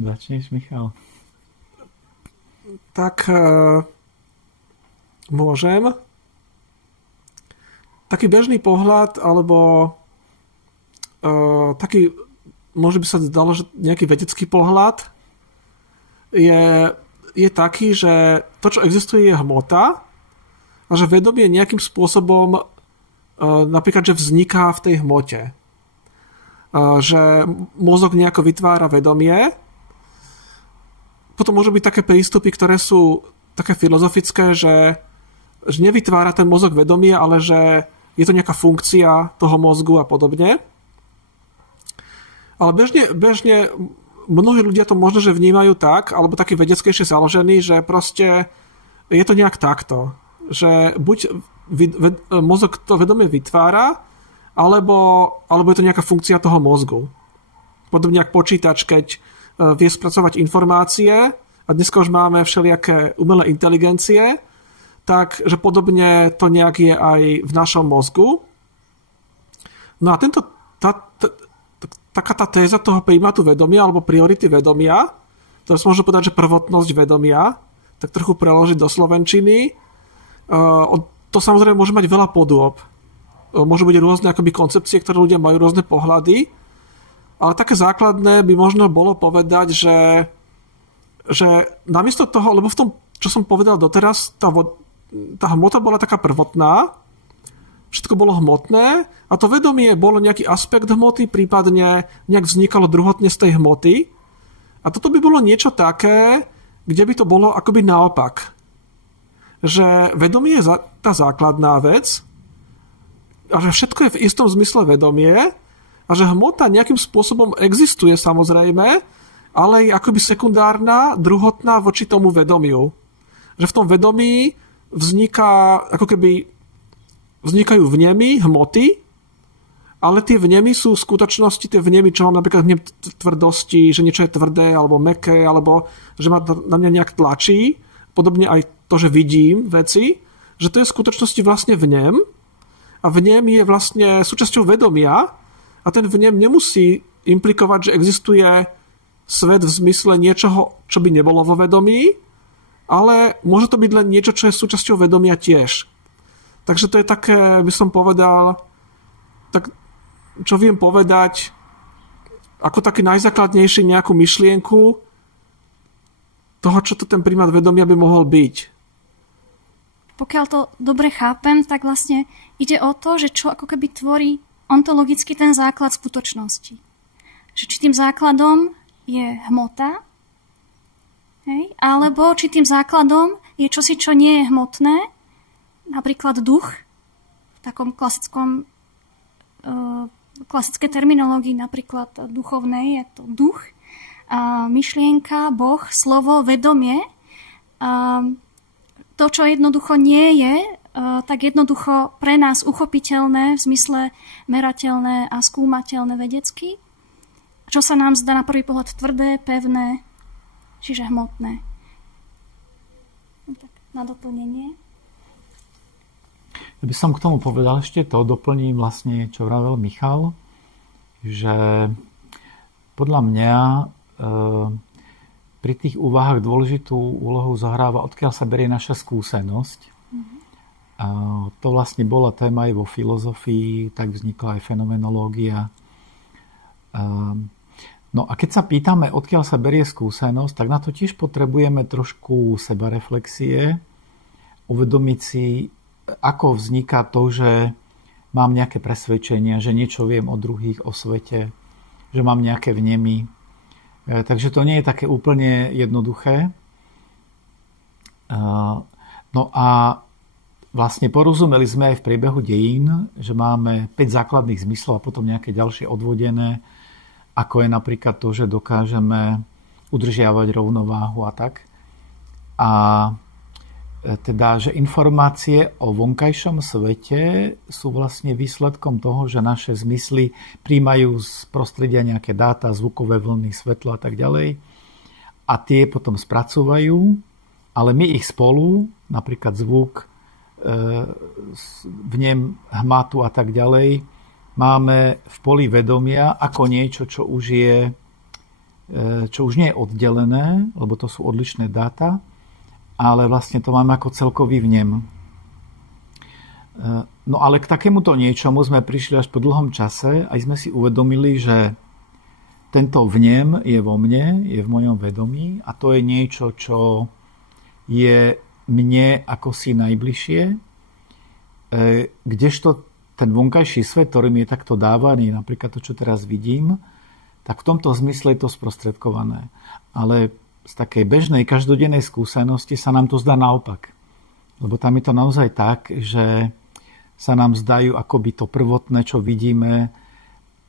Začneš, Michal? Tak môžem. Taký bežný pohľad, alebo taký, môže by sa zdalo, že nejaký vedecký pohľad je taký, že to, čo existuje, je hmota a že vedomie nejakým spôsobom napríklad, že vzniká v tej hmote. Že mozog nejako vytvára vedomie. Potom môžu byť také prístupy, ktoré sú také filozofické, že nevytvára ten mozog vedomie, ale že je to nejaká funkcia toho mozgu a podobne. Ale bežne mnohí ľudia to možno, že vnímajú tak, alebo taký vedeckejšie založený, že proste je to nejak takto. Že buď mozog to vedomie vytvára, alebo je to nejaká funkcia toho mozgu. Podobne ako počítač, keď vie spracovať informácie, a dneska už máme všelijaké umelé inteligencie, tak, že podobne to nejak je aj v našom mozgu. No a taká tá téza toho príjmatu vedomia alebo priority vedomia, to sa môže povedať, že prvotnosť vedomia, tak trochu preložiť do slovenčiny. To samozrejme môže mať veľa podôb. Môžu byť rôzne akoby koncepcie, ktoré ľudia majú rôzne pohľady, ale také základné by možno bolo povedať, že namiesto toho, lebo v tom, čo som povedal doteraz, tá hmota bola taká prvotná, všetko bolo hmotné a to vedomie bolo nejaký aspekt hmoty, prípadne nejak vznikalo druhotne z tej hmoty. A toto by bolo niečo také, kde by to bolo akoby naopak. Že vedomie je tá základná vec a že všetko je v istom zmysle vedomie a že hmota nejakým spôsobom existuje samozrejme, ale je akoby sekundárna, druhotná voči tomu vedomiu. Že v tom vedomí vznikajú vnemy, hmoty, ale tie vnemy sú v skutočnosti tie vnemy, čo mám napríklad vnem tvrdosti, že niečo je tvrdé alebo mäkké, alebo že ma na mňa nejak tlačí. Podobne aj to, že vidím veci, že to je v skutočnosti vlastne vnem a vnem je vlastne súčasťou vedomia a ten vnem nemusí implikovať, že existuje svet v zmysle niečoho, čo by nebolo vo vedomí, ale môže to byť len niečo, čo je súčasťou vedomia tiež. Takže to je také, by som povedal, tak, čo viem povedať, ako taký najzákladnejší nejakú myšlienku toho, čo to ten prímad vedomia by mohol byť. Pokiaľ to dobre chápem, tak vlastne ide o to, že čo ako keby tvorí ontologicky ten základ skutočnosti. Že či tým základom je hmota, hej? Alebo či tým základom je čosi, čo nie je hmotné, napríklad duch, v takom klasické terminológii, napríklad duchovnej, je to duch, myšlienka, Boh, slovo, vedomie. To, čo jednoducho nie je, tak jednoducho pre nás uchopiteľné, v zmysle merateľné a skúmateľné vedecky, čo sa nám zdá na prvý pohľad tvrdé, pevné, čiže hmotné. No tak, na doplnenie. Ja by som k tomu povedal ešte to, doplním vlastne, čo vravel Michal, že podľa mňa pri tých úvahách dôležitú úlohu zahráva, odkiaľ sa berie naša skúsenosť. A to vlastne bola téma aj vo filozofii, tak vznikla aj fenomenológia. No a keď sa pýtame, odkiaľ sa berie skúsenosť, tak na to tiež potrebujeme trošku sebareflexie, uvedomiť si, ako vzniká to, že mám nejaké presvedčenia, že niečo viem o druhých, o svete, že mám nejaké vnemy. Takže to nie je také úplne jednoduché. No a vlastne porozumeli sme aj v priebehu dejín, že máme 5 základných zmyslov a potom nejaké ďalšie odvodené, ako je napríklad to, že dokážeme udržiavať rovnováhu a tak. A teda, že informácie o vonkajšom svete sú vlastne výsledkom toho, že naše zmysly príjmajú z prostredia nejaké dáta, zvukové vlny, svetlo a tak ďalej. A tie potom spracúvajú, ale my ich spolu, napríklad zvuk, vnem, hmatu a tak ďalej, máme v poli vedomia ako niečo, čo už je čo už nie je oddelené, lebo to sú odlišné dáta, ale vlastne to máme ako celkový vnem. No ale k takémuto niečomu sme prišli až po dlhom čase, aj sme si uvedomili, že tento vnem je vo mne, je v mojom vedomí a to je niečo, čo je mne ako si najbližšie, kdežto ten vonkajší svet, ktorý mi je takto dávaný, napríklad to, čo teraz vidím, tak v tomto zmysle je to sprostredkované. Ale z takej bežnej, každodennej skúsenosti sa nám to zdá naopak. Lebo tam je to naozaj tak, že sa nám zdajú akoby to prvotné, čo vidíme,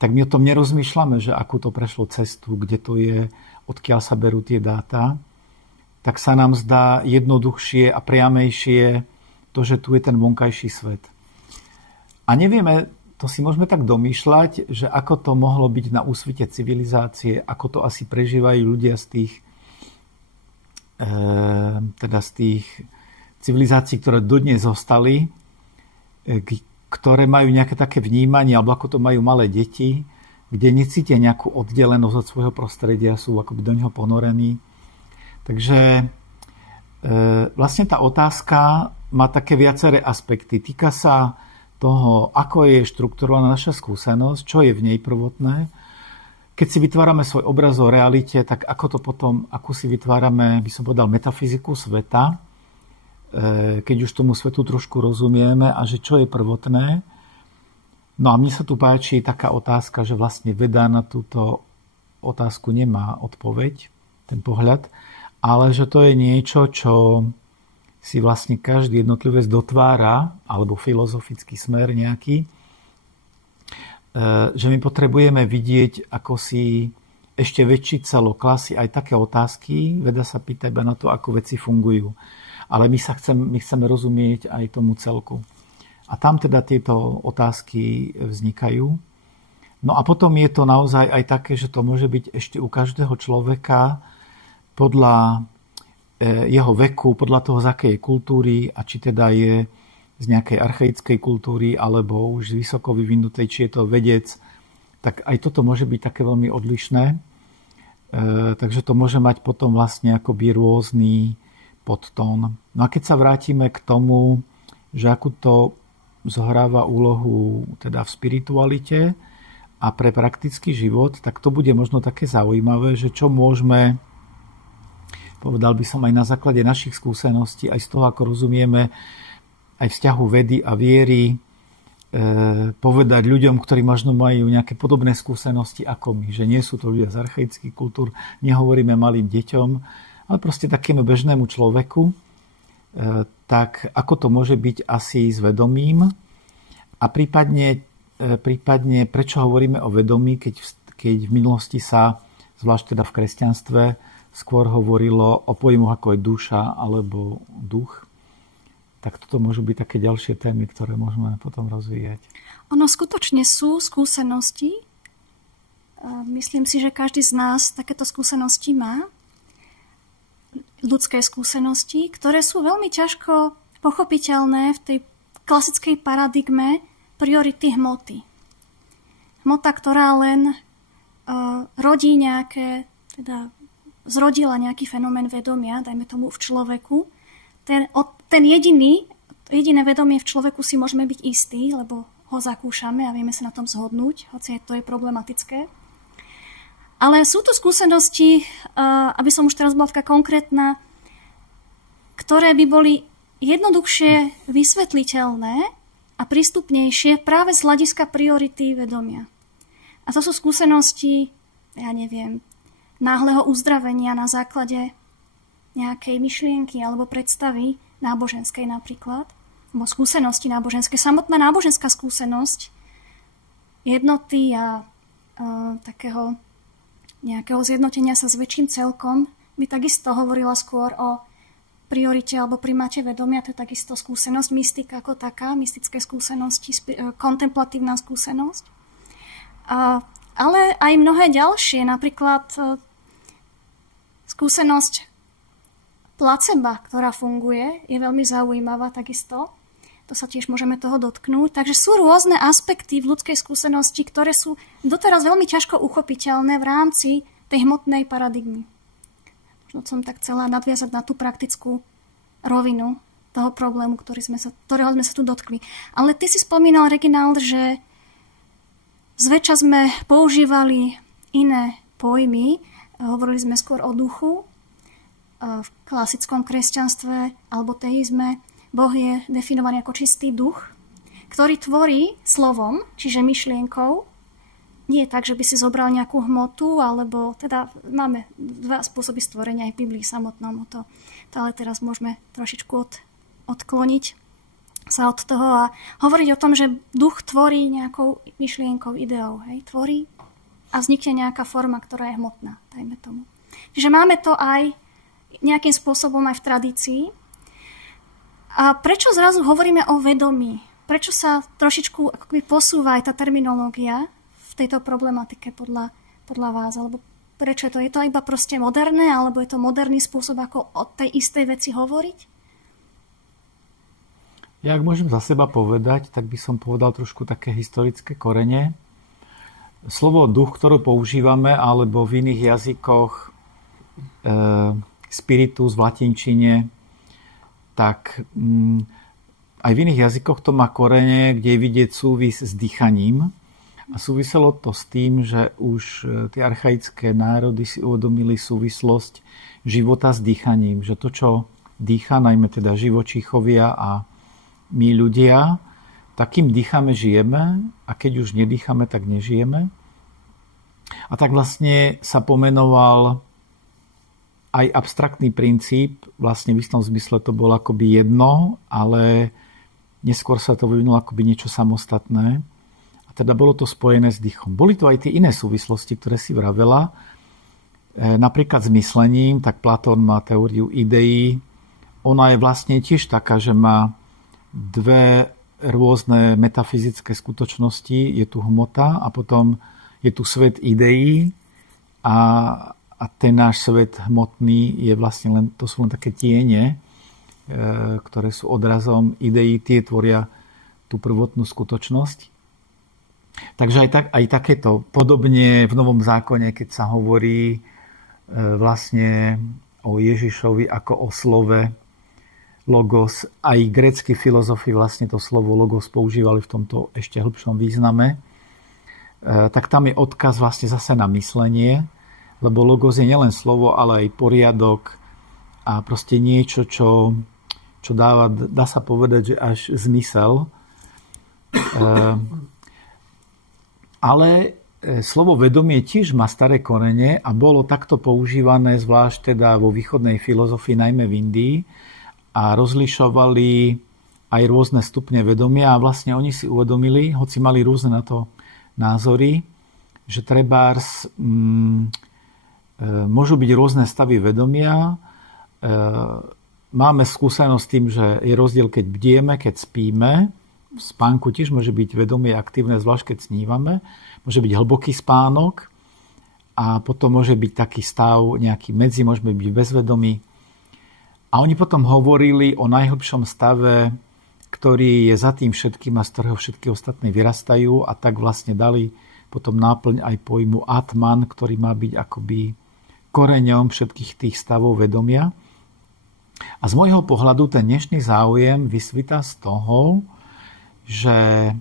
tak my o tom nerozmýšľame, že akú to prešlo cestu, kde to je, odkiaľ sa berú tie dáta, tak sa nám zdá jednoduchšie a priamejšie to, že tu je ten vonkajší svet. A nevieme, to si môžeme tak domýšľať, že ako to mohlo byť na úsvite civilizácie, ako to asi prežívajú ľudia z tých civilizácií, ktoré dodnes zostali, ktoré majú nejaké také vnímanie, alebo ako to majú malé deti, kde necítia nejakú oddelenosť od svojho prostredia, sú akoby do neho ponorení. Takže vlastne tá otázka má také viaceré aspekty. Týka sa toho, ako je štrukturovaná naša skúsenosť, čo je v nej prvotné. Keď si vytvárame svoj obraz o realite, tak ako to potom, ako si vytvárame, by som povedal, metafyziku sveta, keď už tomu svetu trošku rozumieme a že čo je prvotné. No a mne sa tu páči taká otázka, že vlastne veda na túto otázku nemá odpoveď, ten pohľad, ale že to je niečo, čo si vlastne každý jednotlivec dotvára, alebo filozofický smer nejaký, že my potrebujeme vidieť ako si ešte väčší celok, klasy aj také otázky, veda sa pýta iba na to, ako veci fungujú. Ale my chceme rozumieť aj tomu celku. A tam teda tieto otázky vznikajú. No a potom je to naozaj aj také, že to môže byť ešte u každého človeka podľa jeho veku, podľa toho, z akej kultúry a či teda je z nejakej archaickej kultúry alebo už z vysoko vyvinutej, či je to vedec, tak aj toto môže byť také veľmi odlišné. Takže to môže mať potom vlastne akoby rôzny podtón. No a keď sa vrátime k tomu, že akú to zohráva úlohu teda v spiritualite a pre praktický život, tak to bude možno také zaujímavé, že čo môžeme, povedal by som aj na základe našich skúseností, aj z toho, ako rozumieme aj vzťahu vedy a viery, povedať ľuďom, ktorí možno majú nejaké podobné skúsenosti ako my, že nie sú to ľudia z archaických kultúr, nehovoríme malým deťom, ale proste takému bežnému človeku, tak ako to môže byť asi s vedomím a prípadne prečo hovoríme o vedomí, keď v minulosti sa, zvlášť teda v kresťanstve, skôr hovorilo o pojmoch ako je duša alebo duch. Tak toto môžu byť také ďalšie témy, ktoré môžeme potom rozvíjať. Ono skutočne sú skúsenosti. Myslím si, že každý z nás takéto skúsenosti má. Ľudské skúsenosti, ktoré sú veľmi ťažko pochopiteľné v tej klasickej paradigme priority hmoty. Hmota, ktorá len rodí nejaké, teda zrodila nejaký fenomén vedomia, dajme tomu v človeku. Ten jediné vedomie v človeku si môžeme byť istý, lebo ho zakúšame a vieme sa na tom zhodnúť, hoci to je problematické. Ale sú tu skúsenosti, aby som už teraz bola taká konkrétna, ktoré by boli jednoduchšie vysvetliteľné a prístupnejšie práve z hľadiska priority vedomia. A to sú skúsenosti, ja neviem, náhleho uzdravenia na základe nejakej myšlienky alebo predstavy náboženskej napríklad, alebo skúsenosti náboženské. Samotná náboženská skúsenosť jednoty a takého nejakého zjednotenia sa s väčším celkom by takisto hovorila skôr o priorite alebo primáte vedomia. To je takisto skúsenosť, mystika ako taká, mystické skúsenosti, kontemplatívna skúsenosť. Ale aj mnohé ďalšie, napríklad skúsenosť placeba, ktorá funguje, je veľmi zaujímavá takisto. To sa tiež môžeme toho dotknúť. Takže sú rôzne aspekty v ľudskej skúsenosti, ktoré sú doteraz veľmi ťažko uchopiteľné v rámci tej hmotnej paradigmy. Možno som tak chcela nadviazať na tú praktickú rovinu toho problému, ktorého sme sa tu dotkli. Ale ty si spomínal, Reginald, že zväčša sme používali iné pojmy. Hovorili sme skôr o duchu. V klasickom kresťanstve alebo teizme Boh je definovaný ako čistý duch, ktorý tvorí slovom, čiže myšlienkou. Nie je tak, že by si zobral nejakú hmotu, alebo teda máme dva spôsoby stvorenia aj v Biblii samotnom. To ale teraz môžeme trošičku odkloniť sa od toho a hovoriť o tom, že duch tvorí nejakou myšlienkou, ideou. Hej? Tvorí a vznikne nejaká forma, ktorá je hmotná, dajme tomu. Čiže máme to aj nejakým spôsobom aj v tradícii. A prečo zrazu hovoríme o vedomí? Prečo sa trošičku akoby posúva aj tá terminológia v tejto problematike podľa vás? Alebo prečo je to? Je to iba proste moderné, alebo je to moderný spôsob, ako o tej istej veci hovoriť? Ja, ak môžem za seba povedať, tak by som povedal trošku také historické korene. Slovo duch, ktoré používame, alebo v iných jazykoch spiritus v latinčine, tak aj v iných jazykoch to má korene, kde je vidieť súvis s dýchaním. A súviselo to s tým, že už tie archaické národy si uvedomili súvislosť života s dýchaním. Že to, čo dýcha, najmä teda živočíchovia a my ľudia, takým dýchame, žijeme, a keď už nedýchame, tak nežijeme. A tak vlastne sa pomenoval aj abstraktný princíp, vlastne v istom zmysle to bolo akoby jedno, ale neskôr sa to vyvinulo akoby niečo samostatné. A teda bolo to spojené s dýchom. Boli to aj tie iné súvislosti, ktoré si vravela. Napríklad s myslením, tak Platón má teóriu ideí. Ona je vlastne tiež taká, že má dve rôzne metafyzické skutočnosti. Je tu hmota a potom je tu svet ideí a ten náš svet hmotný je vlastne to sú len také tiene, ktoré sú odrazom ideí, tie tvoria tú prvotnú skutočnosť. Takže aj takéto, podobne v Novom zákone, keď sa hovorí vlastne o Ježišovi ako o slove logos, aj grécki filozofi vlastne to slovo logos používali v tomto ešte hĺbšom význame, tak tam je odkaz vlastne zase na myslenie, lebo logos je nielen slovo, ale aj poriadok a proste niečo, čo dá sa povedať, že až zmysel. Ale slovo vedomie tiež má staré korene a bolo takto používané zvlášť teda vo východnej filozofii, najmä v Indii, a rozlišovali aj rôzne stupne vedomia a vlastne oni si uvedomili, hoci mali rôzne na to názory, že trebárs môžu byť rôzne stavy vedomia. Máme skúsenosť s tým, že je rozdiel, keď bdieme, keď spíme. V spánku tiež môže byť vedomie aktívne, zvlášť keď snívame. Môže byť hlboký spánok a potom môže byť taký stav nejaký medzi, môžeme byť bezvedomí. A oni potom hovorili o najhlbšom stave, ktorý je za tým všetkým a z ktorého všetky ostatné vyrastajú, a tak vlastne dali potom náplň aj pojmu Atman, ktorý má byť akoby koreňom všetkých tých stavov vedomia. A z môjho pohľadu ten dnešný záujem vysvitá z toho, že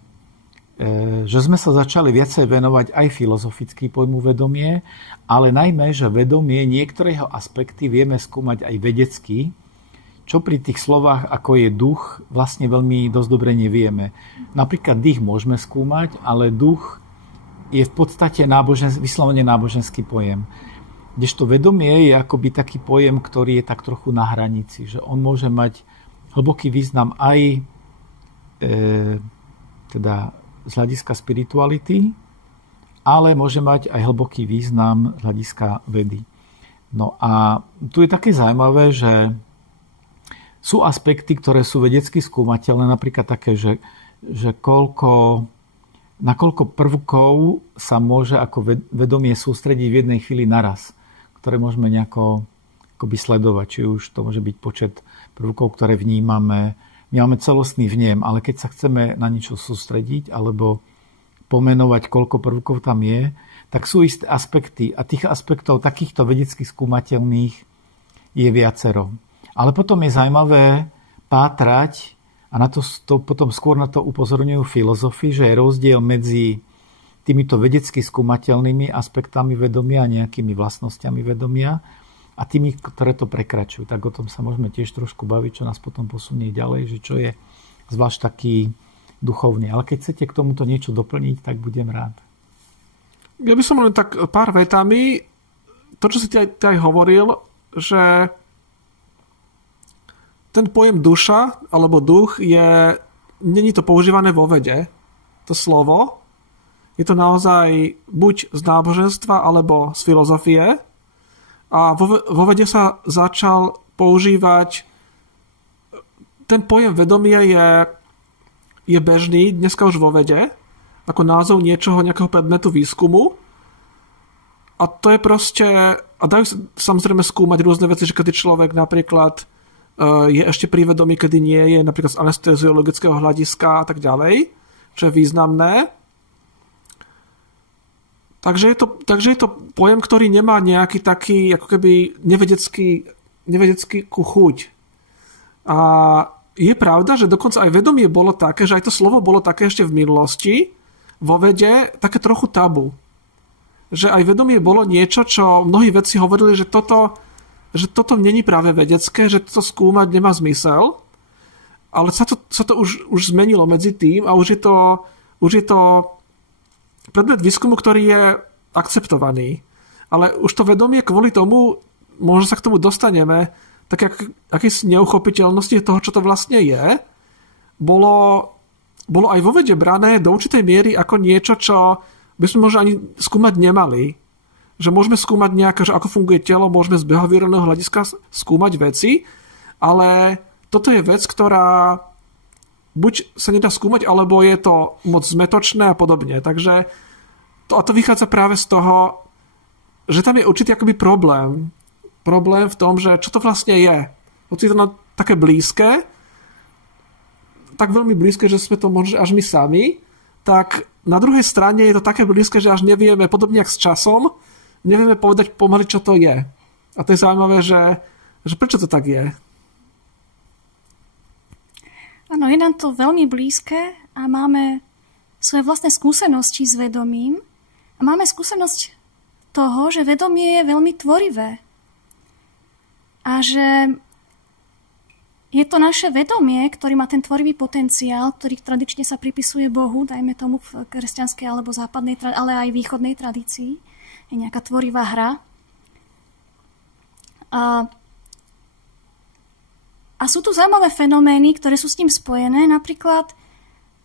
sme sa začali viacej venovať aj filozoficky pojmu vedomie, ale najmä, že vedomie niektorého aspekty vieme skúmať aj vedecky, čo pri tých slovách, ako je duch, vlastne veľmi dosť dobre nevieme. Napríklad dých môžeme skúmať, ale duch je v podstate vyslovene náboženský pojem. Kdežto vedomie je akoby taký pojem, ktorý je tak trochu na hranici, že on môže mať hlboký význam aj teda z hľadiska spirituality, ale môže mať aj hlboký význam z hľadiska vedy. No a tu je také zaujímavé, že sú aspekty, ktoré sú vedecky skúmateľné, napríklad také, že na koľko prvkov sa môže ako vedomie sústrediť v jednej chvíli naraz, ktoré môžeme nejako akoby sledovať. Či už to môže byť počet prvkov, ktoré vnímame. My máme celostný vnem, ale keď sa chceme na niečo sústrediť alebo pomenovať, koľko prvkov tam je, tak sú isté aspekty a tých aspektov takýchto vedecky skúmateľných je viacero. Ale potom je zaujímavé pátrať, a na to potom skôr na to upozorňujú filozofi, že je rozdiel medzi týmito vedecky skúmateľnými aspektami vedomia a nejakými vlastnosťami vedomia a tými, ktoré to prekračujú. Tak o tom sa môžeme tiež trošku baviť, čo nás potom posunie ďalej, že čo je zvlášť taký duchovný. Ale keď chcete k tomuto niečo doplniť, tak budem rád. Ja by som len tak pár vetami, to, čo si ty aj hovoril, že ten pojem duša alebo duch není to používané vo vede, to slovo. Je to naozaj buď z náboženstva alebo z filozofie. A vo vede sa začal používať ten pojem vedomie je bežný dneska už vo vede ako názov nejakého predmetu výskumu. A to je proste, a dajú sa samozrejme skúmať rôzne veci, že kedy človek napríklad je ešte pri vedomí, kedy nie je, napríklad z anesteziologického hľadiska a tak ďalej, čo je významné. Takže je to pojem, ktorý nemá nejaký taký ako keby nevedecký chuť. A je pravda, že dokonca aj vedomie bolo také, že aj to slovo bolo také ešte v minulosti, vo vede také trochu tabu. Že aj vedomie bolo niečo, čo mnohí vedci hovorili, že toto není práve vedecké, že to skúmať nemá zmysel. Ale sa to už zmenilo medzi tým a už je to predmet výskumu, ktorý je akceptovaný. Ale už to vedomie kvôli tomu, možno sa k tomu dostaneme, tak akýsi neuchopiteľnosti toho, čo to vlastne je, bolo aj vo vede brané do určitej miery ako niečo, čo by sme možno ani skúmať nemali. Že môžeme skúmať nejaké, že ako funguje telo, môžeme z behaviorálneho hľadiska skúmať veci, ale toto je vec, ktorá buď sa nedá skúmať, alebo je to moc zmetočné a podobne. Takže to vychádza práve z toho, že tam je určitý akoby problém. Problém v tom, že čo to vlastne je. Hoci je to také blízke, tak veľmi blízke, že sme to možno až my sami, tak na druhej strane je to také blízke, že až nevieme, podobne jak s časom, nevieme povedať pomaly, čo to je. A to je zaujímavé, že prečo to tak je. Áno, je nám to veľmi blízke a máme svoje vlastné skúsenosti s vedomím a máme skúsenosť toho, že vedomie je veľmi tvorivé a že je to naše vedomie, ktorý má ten tvorivý potenciál, ktorý tradične sa pripisuje Bohu, dajme tomu v kresťanskej alebo západnej, ale aj východnej tradícii. Je nejaká tvorivá hra. A sú tu zaujímavé fenomény, ktoré sú s tým spojené. Napríklad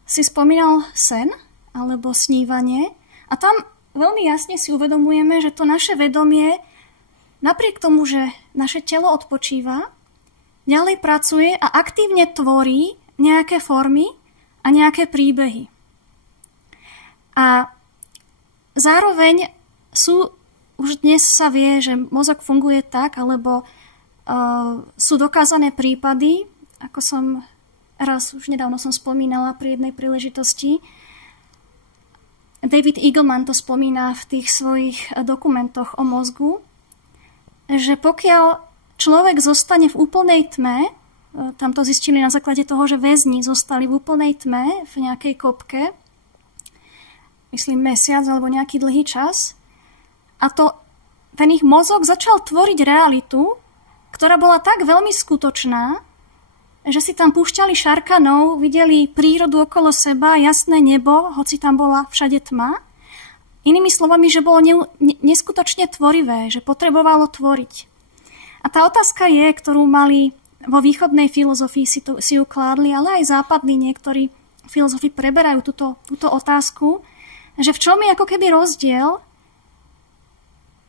si spomínal sen alebo snívanie. A tam veľmi jasne si uvedomujeme, že to naše vedomie, napriek tomu, že naše telo odpočíva, ďalej pracuje a aktívne tvorí nejaké formy a nejaké príbehy. A zároveň už dnes sa vie, že mozog funguje tak, alebo sú dokázané prípady, ako som už nedávno spomínala pri jednej príležitosti. David Eagleman to spomína v tých svojich dokumentoch o mozgu, že pokiaľ človek zostane v úplnej tme, tam to zistili na základe toho, že väzni zostali v úplnej tme, v nejakej kopke, myslím mesiac alebo nejaký dlhý čas, a ten ich mozog začal tvoriť realitu, ktorá bola tak veľmi skutočná, že si tam púšťali šarkanov, videli prírodu okolo seba, jasné nebo, hoci tam bola všade tma. Inými slovami, že bolo neskutočne tvorivé, že potrebovalo tvoriť. A tá otázka je, ktorú mali vo východnej filozofii si ju kládli, ale aj západní niektorí filozofi preberajú túto otázku, že v čom je ako keby rozdiel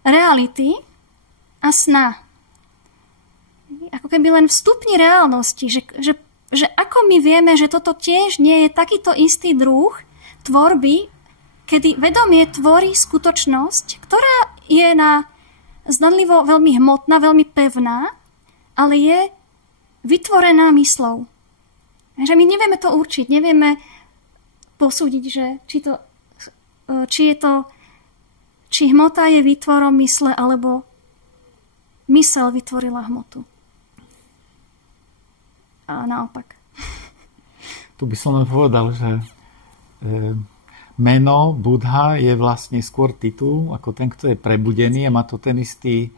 reality a sna. Ako keby len v stupni reálnosti, že ako my vieme, že toto tiež nie je takýto istý druh tvorby, kedy vedomie tvorí skutočnosť, ktorá je zdanlivo veľmi hmotná, veľmi pevná, ale je vytvorená myslou. Že my nevieme to určiť, nevieme posúdiť, že či či hmota je výtvorom mysle, alebo mysel vytvorila hmotu. A naopak. Tu by som len povedal, že meno Buddha je vlastne skôr titul, ako ten, kto je prebudený a má to ten istý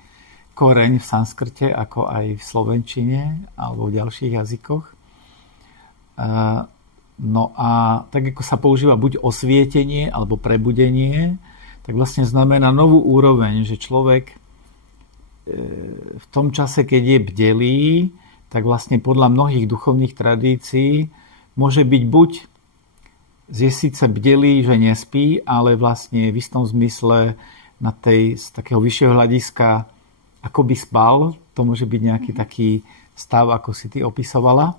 koreň v sanskrte, ako aj v slovenčine alebo v ďalších jazykoch. No a tak, ako sa používa buď osvietenie alebo prebudenie, tak vlastne znamená novú úroveň, že človek v tom čase, keď je bdelý, tak vlastne podľa mnohých duchovných tradícií môže byť buď je síce bdelý, že nespí, ale vlastne v istom zmysle z takého vyššieho hľadiska ako by spal, to môže byť nejaký taký stav, ako si ty opisovala,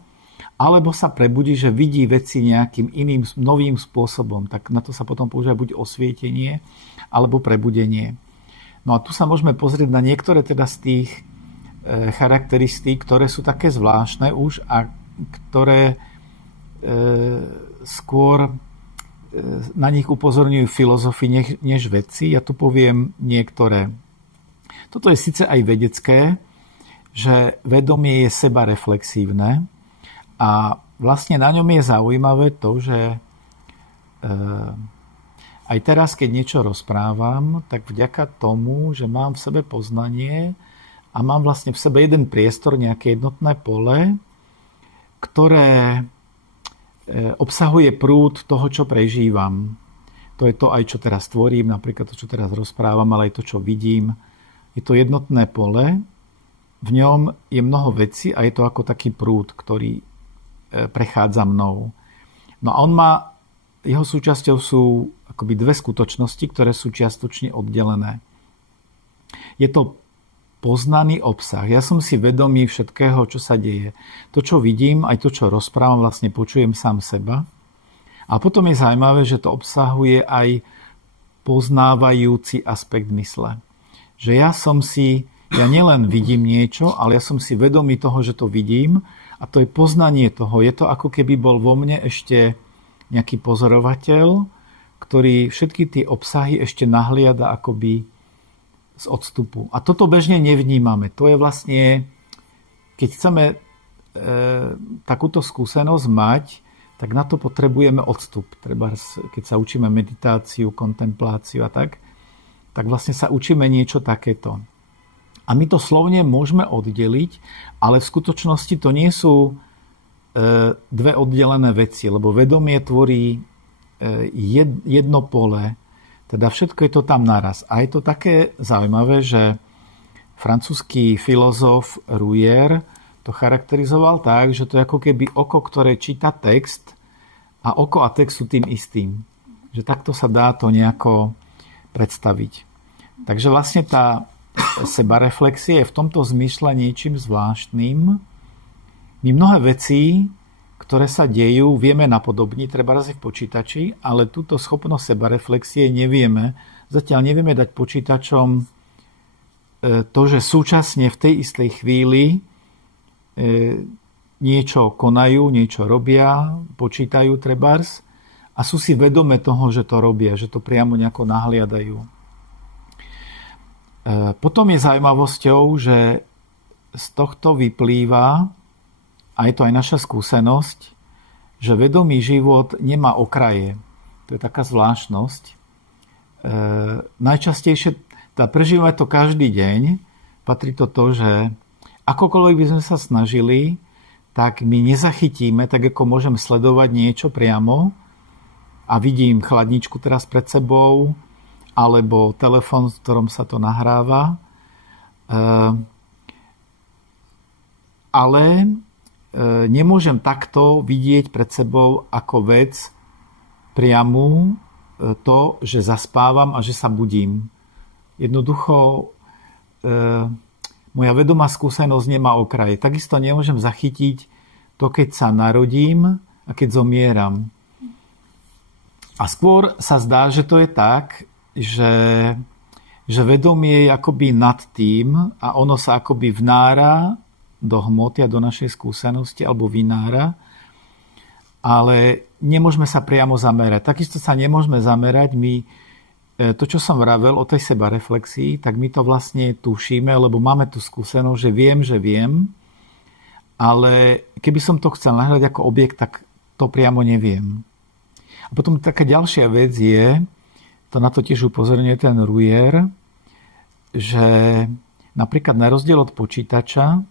alebo sa prebudí, že vidí veci nejakým iným, novým spôsobom, tak na to sa potom používa buď osvietenie, alebo prebudenie. No a tu sa môžeme pozrieť na niektoré teda z tých charakteristík, ktoré sú také zvláštne už a ktoré skôr na nich upozorňujú filozofi než vedci. Ja tu poviem niektoré. Toto je síce aj vedecké, že vedomie je sebareflexívne a vlastne na ňom je zaujímavé to, že aj teraz, keď niečo rozprávam, tak vďaka tomu, že mám v sebe poznanie a mám vlastne v sebe jeden priestor, nejaké jednotné pole, ktoré obsahuje prúd toho, čo prežívam. To je to aj, čo teraz tvorím, napríklad to, čo teraz rozprávam, ale aj to, čo vidím. Je to jednotné pole, v ňom je mnoho vecí a je to ako taký prúd, ktorý prechádza mnou. No a jeho súčasťou sú akoby dve skutočnosti, ktoré sú čiastočne oddelené. Je to poznaný obsah. Ja som si vedomý všetkého, čo sa deje. To, čo vidím, aj to, čo rozprávam, vlastne počujem sám seba. A potom je zaujímavé, že to obsahuje aj poznávajúci aspekt mysle. Že ja nielen vidím niečo, ale ja som si vedomý toho, že to vidím a to je poznanie toho. Je to ako keby bol vo mne ešte nejaký pozorovateľ, ktorý všetky tie obsahy ešte nahliada akoby z odstupu. A toto bežne nevnímame. To je vlastne, keď chceme takúto skúsenosť mať, tak na to potrebujeme odstup. Treba, keď sa učíme meditáciu, kontempláciu a tak vlastne sa učíme niečo takéto. A my to slovne môžeme oddeliť, ale v skutočnosti to nie sú dve oddelené veci, lebo vedomie tvorí jedno pole, teda všetko je to tam naraz. A je to také zaujímavé, že francúzsky filozof Rouyer to charakterizoval tak, že to je ako keby oko, ktoré číta text a oko a text sú tým istým. Že takto sa dá to nejako predstaviť. Takže vlastne tá sebareflexia je v tomto zmysle niečím zvláštnym. My mnohé veci, ktoré sa dejú, vieme napodobniť, treba raz v počítači, ale túto schopnosť sebareflexie nevieme. Zatiaľ nevieme dať počítačom to, že súčasne v tej istej chvíli niečo konajú, niečo robia, počítajú trebárs a sú si vedomé toho, že to robia, že to priamo nejako nahliadajú. Potom je zaujímavosťou, že z tohto vyplýva, a je to aj naša skúsenosť, že vedomý život nemá okraje. To je taká zvláštnosť. Najčastejšie, prežívame to každý deň, patrí to, že akokoľvek by sme sa snažili, tak my nezachytíme, tak ako môžem sledovať niečo priamo a vidím chladničku teraz pred sebou, alebo telefón, v ktorom sa to nahráva. Ale nemôžem takto vidieť pred sebou ako vec priamu to, že zaspávam a že sa budím. Jednoducho moja vedomá skúsenosť nemá okraje. Takisto nemôžem zachytiť to, keď sa narodím a keď zomieram. A skôr sa zdá, že to je tak, že vedomie je akoby nad tým a ono sa akoby vnára do hmoty a do našej skúsenosti alebo vynára, ale nemôžeme sa priamo zamerať. Takisto sa nemôžeme zamerať my to, čo som vravel o tej sebareflexii, tak my to vlastne tušíme, lebo máme tú skúsenosť, že viem, ale keby som to chcel nahľadať ako objekt, tak to priamo neviem. A potom taká ďalšia vec je, to na to tiež upozorňuje ten Ruyer, že napríklad na rozdiel od počítača,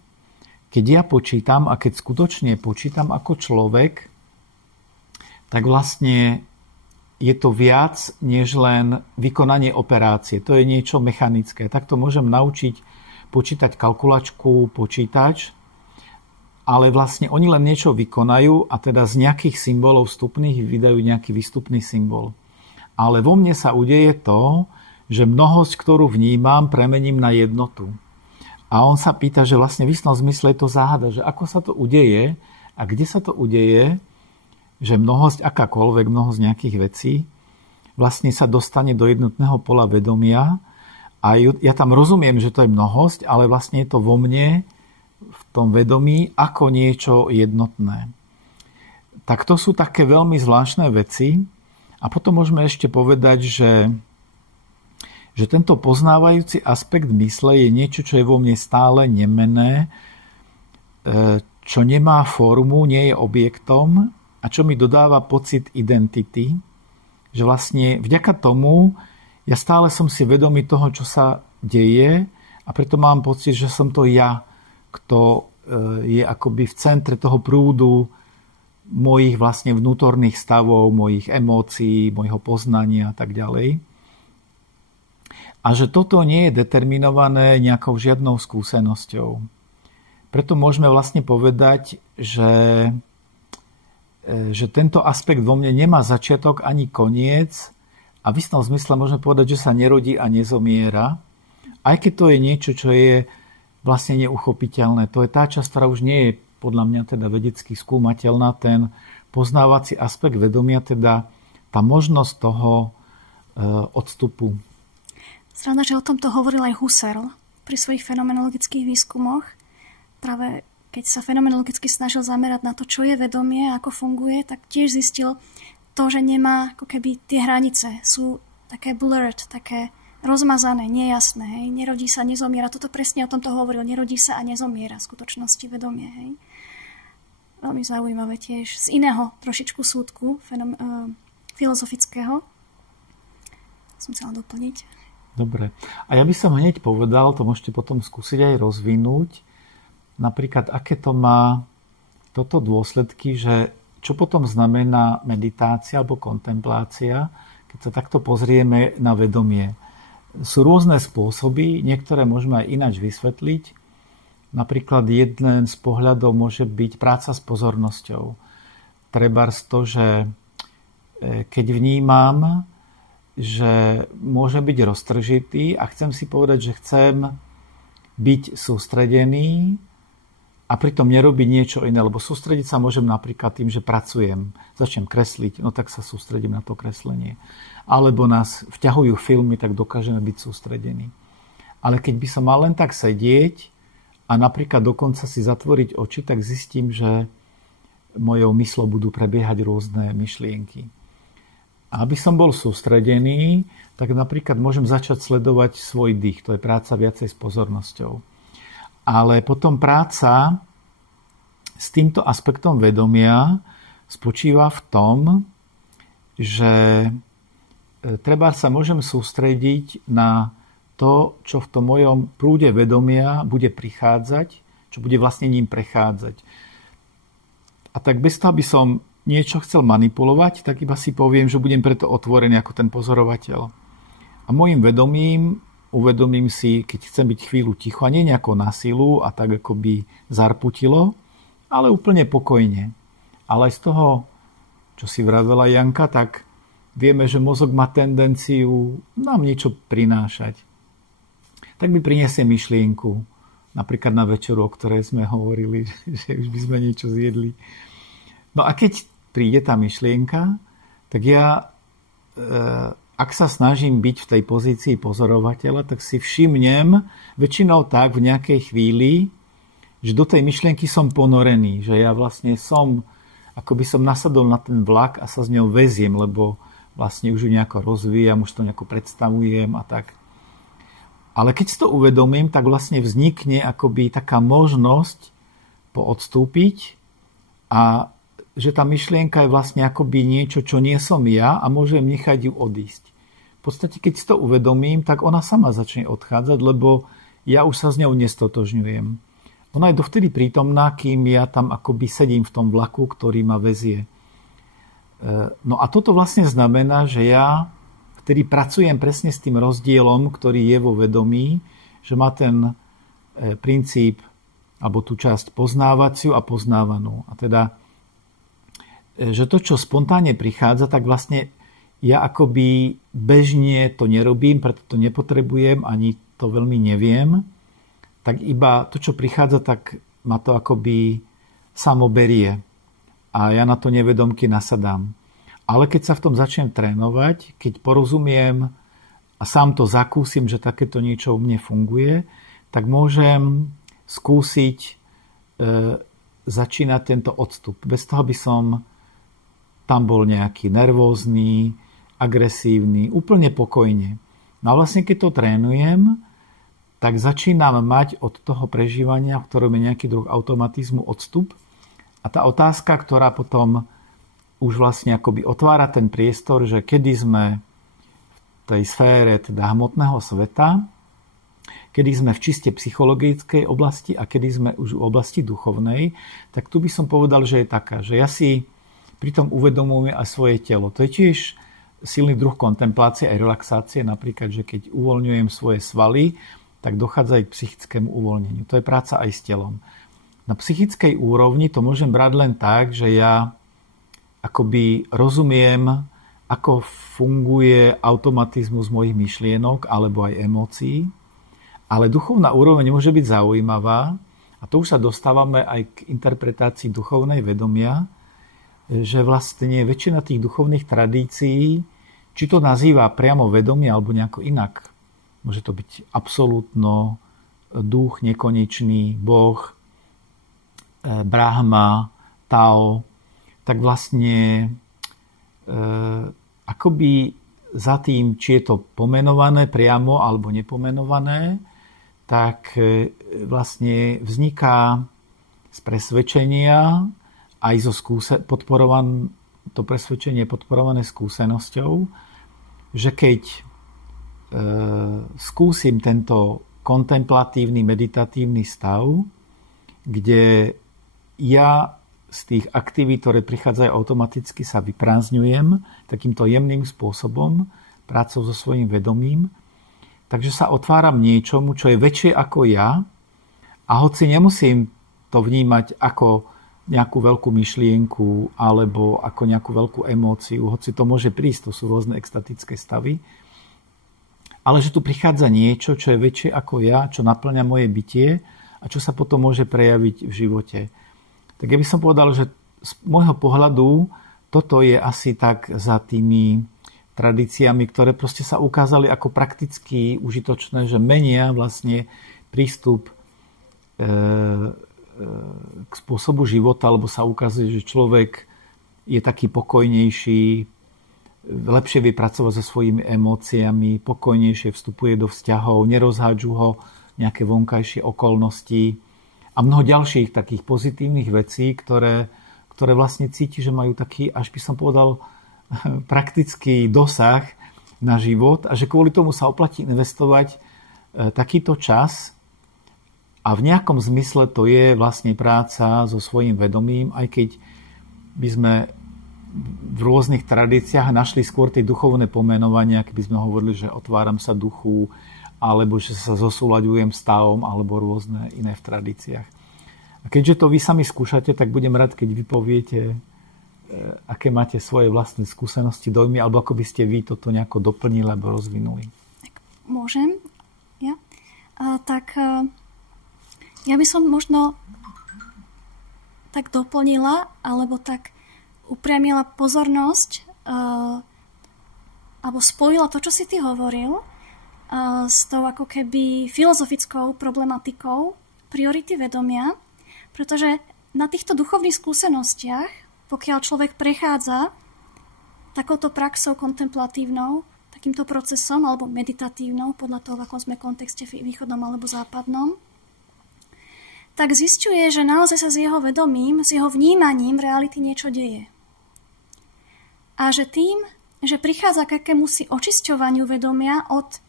keď ja počítam a keď skutočne počítam ako človek, tak vlastne je to viac než len vykonanie operácie. To je niečo mechanické. Takto môžem naučiť počítať kalkulačku, počítač, ale vlastne oni len niečo vykonajú a teda z nejakých symbolov vstupných vydajú nejaký výstupný symbol. Ale vo mne sa udeje to, že mnohosť, ktorú vnímam, premením na jednotu. A on sa pýta, že vlastne v istom zmysle je to záhada, že ako sa to udeje a kde sa to udeje, že mnohosť, akákoľvek mnohosť nejakých vecí, vlastne sa dostane do jednotného pola vedomia a ja tam rozumiem, že to je mnohosť, ale vlastne je to vo mne, v tom vedomí, ako niečo jednotné. Tak to sú také veľmi zvláštne veci a potom môžeme ešte povedať, že tento poznávajúci aspekt mysle je niečo, čo je vo mne stále nemenné, čo nemá formu, nie je objektom, a čo mi dodáva pocit identity, že vlastne vďaka tomu ja stále som si vedomý toho, čo sa deje a preto mám pocit, že som to ja, kto je akoby v centre toho prúdu mojich vlastne vnútorných stavov, mojich emócií, mojho poznania a tak ďalej. A že toto nie je determinované nejakou žiadnou skúsenosťou. Preto môžeme vlastne povedať, že tento aspekt vo mne nemá začiatok ani koniec a v istom zmysle môžeme povedať, že sa nerodí a nezomiera, aj keď to je niečo, čo je vlastne neuchopiteľné. To je tá časť, ktorá už nie je podľa mňa teda vedecky skúmateľná, ten poznávací aspekt vedomia, teda tá možnosť toho odstupu. Zrovna, že o tomto hovoril aj Husserl pri svojich fenomenologických výskumoch. Práve keď sa fenomenologicky snažil zamerať na to, čo je vedomie a ako funguje, tak tiež zistil to, že nemá ako keby tie hranice. Sú také blurred, také rozmazané, nejasné. Hej. Nerodí sa, nezomiera. Toto presne o tomto hovoril. Nerodí sa a nezomiera v skutočnosti vedomie. Hej. Veľmi zaujímavé tiež. Z iného trošičku súdku filozofického. Som chcela doplniť. Dobre. A ja by som hneď povedal, to môžete potom skúsiť aj rozvinúť, napríklad, aké to má toto dôsledky, že čo potom znamená meditácia alebo kontemplácia, keď sa takto pozrieme na vedomie. Sú rôzne spôsoby, niektoré môžeme aj ináč vysvetliť. Napríklad jeden z pohľadov môže byť práca s pozornosťou. Trebárs to, že keď vnímam, že môžem byť roztržitý a chcem si povedať, že chcem byť sústredený, a pritom nerobiť niečo iné, lebo sústrediť sa môžem napríklad tým, že pracujem, začnem kresliť, no tak sa sústredím na to kreslenie. Alebo nás vťahujú filmy, tak dokážeme byť sústredení. Ale keď by som mal len tak sedieť a napríklad dokonca si zatvoriť oči, tak zistím, že mojou myslou budú prebiehať rôzne myšlienky. A aby som bol sústredený, tak napríklad môžem začať sledovať svoj dých. To je práca viacej s pozornosťou. Ale potom práca s týmto aspektom vedomia spočíva v tom, že treba sa môžem sústrediť na to, čo v tom mojom prúde vedomia bude prichádzať, čo bude vlastne ním prechádzať. A tak bez toho, aby som niečo chcel manipulovať, tak iba si poviem, že budem preto otvorený ako ten pozorovateľ. A môjim vedomím uvedomím si, keď chcem byť chvíľu ticho, a nie nejako na silu a tak ako by zarputilo, ale úplne pokojne. Ale aj z toho, čo si vravela Janka, tak vieme, že mozog má tendenciu nám niečo prinášať. Tak mi prinesie myšlienku, napríklad na večeru, o ktorej sme hovorili, že už by sme niečo zjedli. No a keď príde tá myšlienka, tak ja ak sa snažím byť v tej pozícii pozorovateľa, tak si všimnem väčšinou tak v nejakej chvíli, že do tej myšlienky som ponorený, že ja vlastne som, ako by som nasadol na ten vlak a sa s ňou veziem, lebo vlastne už ju nejako rozvíjam, už to nejako predstavujem a tak. Ale keď si to uvedomím, tak vlastne vznikne akoby taká možnosť poodstúpiť a že tá myšlienka je vlastne akoby niečo, čo nie som ja a môžem nechať ju odísť. V podstate, keď si to uvedomím, tak ona sama začne odchádzať, lebo ja už sa s ňou nestotožňujem. Ona je dovtedy prítomná, kým ja tam akoby sedím v tom vlaku, ktorý ma vezie. No a toto vlastne znamená, že ja vtedy pracujem presne s tým rozdielom, ktorý je vo vedomí, že má ten princíp alebo tú časť poznávaciu a poznávanú. A teda, že to, čo spontánne prichádza, tak vlastne ja akoby bežne to nerobím, preto to nepotrebujem, ani to veľmi neviem. Tak iba to, čo prichádza, tak ma to akoby samo berie. A ja na to nevedomky nasadám. Ale keď sa v tom začnem trénovať, keď porozumiem a sám to zakúsim, že takéto niečo u mne funguje, tak môžem skúsiť začínať tento odstup. Bez toho by som tam bol nejaký nervózny, agresívny, úplne pokojne. No a vlastne keď to trénujem, tak začínam mať od toho prežívania, v ktorom je nejaký druh automatizmu, odstup. A tá otázka, ktorá potom už vlastne akoby otvára ten priestor, že kedy sme v tej sfére teda hmotného sveta, kedy sme v čiste psychologickej oblasti a kedy sme už v oblasti duchovnej, tak tu by som povedal, že je taká, že ja si pritom uvedomujem aj svoje telo. To je tiež silný druh kontemplácie aj relaxácie, napríklad, že keď uvoľňujem svoje svaly, tak dochádza aj k psychickému uvoľneniu. To je práca aj s telom. Na psychickej úrovni to môžem brať len tak, že ja akoby rozumiem, ako funguje automatizmus mojich myšlienok alebo aj emócií, ale duchovná úroveň môže byť zaujímavá a to už sa dostávame aj k interpretácii duchovnej vedomia, že vlastne väčšina tých duchovných tradícií, či to nazýva priamo vedomie alebo nejako inak, môže to byť absolútno duch, nekonečný, Boh, Brahma, Tao, tak vlastne akoby za tým, či je to pomenované priamo alebo nepomenované, tak vlastne vzniká z presvedčenia aj zo to presvedčenie je podporované skúsenosťou, že keď skúsim tento kontemplatívny, meditatívny stav, kde ja z tých aktivít, ktoré prichádzajú automaticky, sa vyprázdňujem takýmto jemným spôsobom, prácou so svojím vedomím, takže sa otváram niečomu, čo je väčšie ako ja a hoci nemusím to vnímať ako nejakú veľkú myšlienku alebo ako nejakú veľkú emóciu, hoci to môže prísť, to sú rôzne extatické stavy, ale že tu prichádza niečo, čo je väčšie ako ja, čo naplňa moje bytie a čo sa potom môže prejaviť v živote. Tak ja by som povedal, že z môjho pohľadu toto je asi tak za tými tradíciami, ktoré proste sa ukázali ako prakticky užitočné, že menia vlastne prístup k spôsobu života, alebo sa ukazuje, že človek je taký pokojnejší, lepšie vie pracovať so svojimi emóciami, pokojnejšie vstupuje do vzťahov, nerozhádžu ho nejaké vonkajšie okolnosti a mnoho ďalších takých pozitívnych vecí, ktoré vlastne cíti, že majú taký, až by som povedal, praktický dosah na život a že kvôli tomu sa oplatí investovať takýto čas a v nejakom zmysle to je vlastne práca so svojím vedomím, aj keď by sme v rôznych tradíciách našli skôr tie duchovné pomenovania, keby sme hovorili, že otváram sa duchu, alebo že sa zosúľaďujem stavom, alebo rôzne iné v tradíciách. A keďže to vy sami skúšate, tak budem rád, keď vy poviete, aké máte svoje vlastné skúsenosti, dojmy, alebo ako by ste vy toto nejako doplnili alebo rozvinuli. Tak môžem? Ja? Ja by som možno tak doplnila, alebo tak upriamila pozornosť, alebo spojila to, čo si ty hovoril, s tou ako keby filozofickou problematikou priority vedomia, pretože na týchto duchovných skúsenostiach, pokiaľ človek prechádza takouto praxou kontemplatívnou, takýmto procesom, alebo meditatívnou, podľa toho, v akom sme kontexte východnom alebo západnom, tak zisťuje, že naozaj sa s jeho vedomím, s jeho vnímaním reality niečo deje. A že tým, že prichádza k akémusi očisťovaniu vedomia od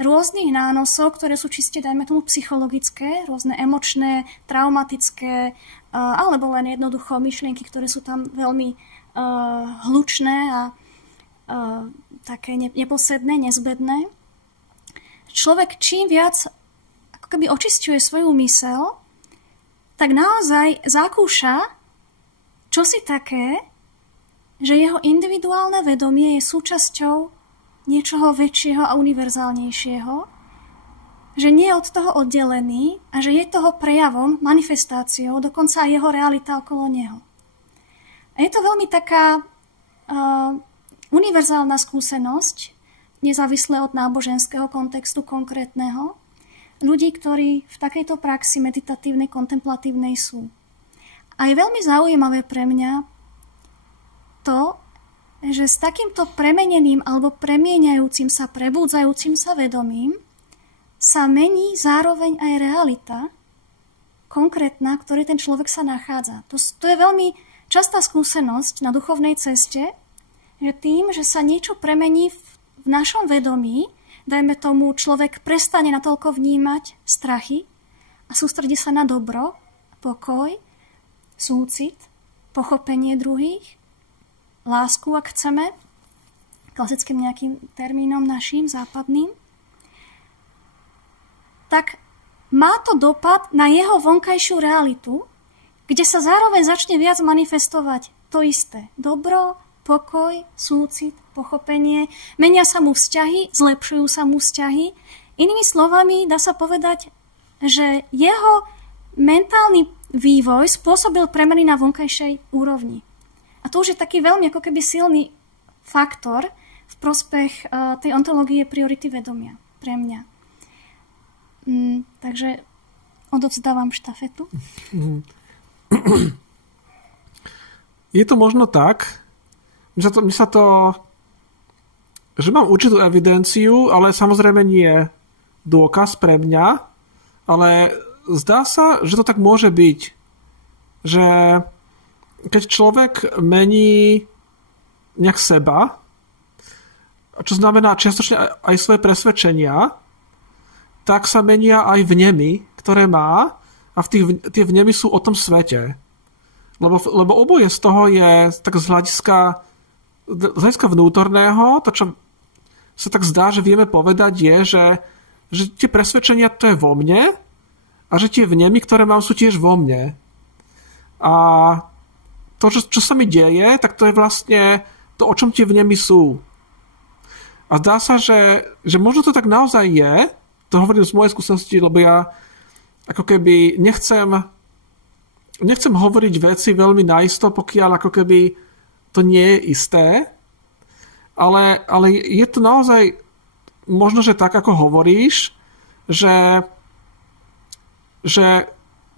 rôznych nánosov, ktoré sú čiste, dajme tomu, psychologické, rôzne emočné, traumatické, alebo len jednoducho myšlienky, ktoré sú tam veľmi hlučné a také neposedné, nezbedné. Človek čím viac ako keby očisťuje svoju myseľ, tak naozaj zakúša čosi také, že jeho individuálne vedomie je súčasťou niečoho väčšieho a univerzálnejšieho, že nie je od toho oddelený a že je toho prejavom, manifestáciou, dokonca aj jeho realita okolo neho. A je to veľmi taká univerzálna skúsenosť, nezávisle od náboženského kontextu konkrétneho, ľudí, ktorí v takejto praxi meditatívnej, kontemplatívnej sú. A je veľmi zaujímavé pre mňa to, že s takýmto premeneným alebo premieňajúcim sa, prebúdzajúcim sa vedomím sa mení zároveň aj realita konkrétna, v ktorej ten človek sa nachádza. To je veľmi častá skúsenosť na duchovnej ceste, že tým, že sa niečo premení v našom vedomí, dajme tomu, človek prestane natoľko vnímať strachy a sústredí sa na dobro, pokoj, súcit, pochopenie druhých, lásku, ak chceme, klasickým nejakým termínom našim, západným, tak má to dopad na jeho vonkajšiu realitu, kde sa zároveň začne viac manifestovať to isté. Dobro, pokoj, súcit, pochopenie, menia sa mu vzťahy, zlepšujú sa mu vzťahy. Inými slovami, dá sa povedať, že jeho mentálny vývoj spôsobil premeny na vonkajšej úrovni. A to už je taký veľmi ako keby silný faktor v prospech tej ontológie priority vedomia pre mňa. Takže odovzdávam štafetu. Je to možno tak, že mám určitú evidenciu, ale samozrejme nie dôkaz pre mňa, ale zdá sa, že to tak môže byť, že keď človek mení nejak seba, čo znamená čiastočne aj svoje presvedčenia, tak sa menia aj vnemy, ktoré má, a tie vnemy sú o tom svete. Lebo oboje z toho je tak z hľadiska vnútorného, to, čo sa tak zdá, že vieme povedať, je, že tie presvedčenia to je vo mne a že tie vnemy, ktoré mám, sú tiež vo mne. A to, čo sa mi deje, tak to je vlastne to, o čom tie vnemy sú. A zdá sa, že možno to tak naozaj je, to hovorím z mojej skúsenosti, lebo ja ako keby nechcem hovoriť veci veľmi naisto, pokiaľ ako keby to nie je isté, ale je to naozaj možno, že tak, ako hovoríš, že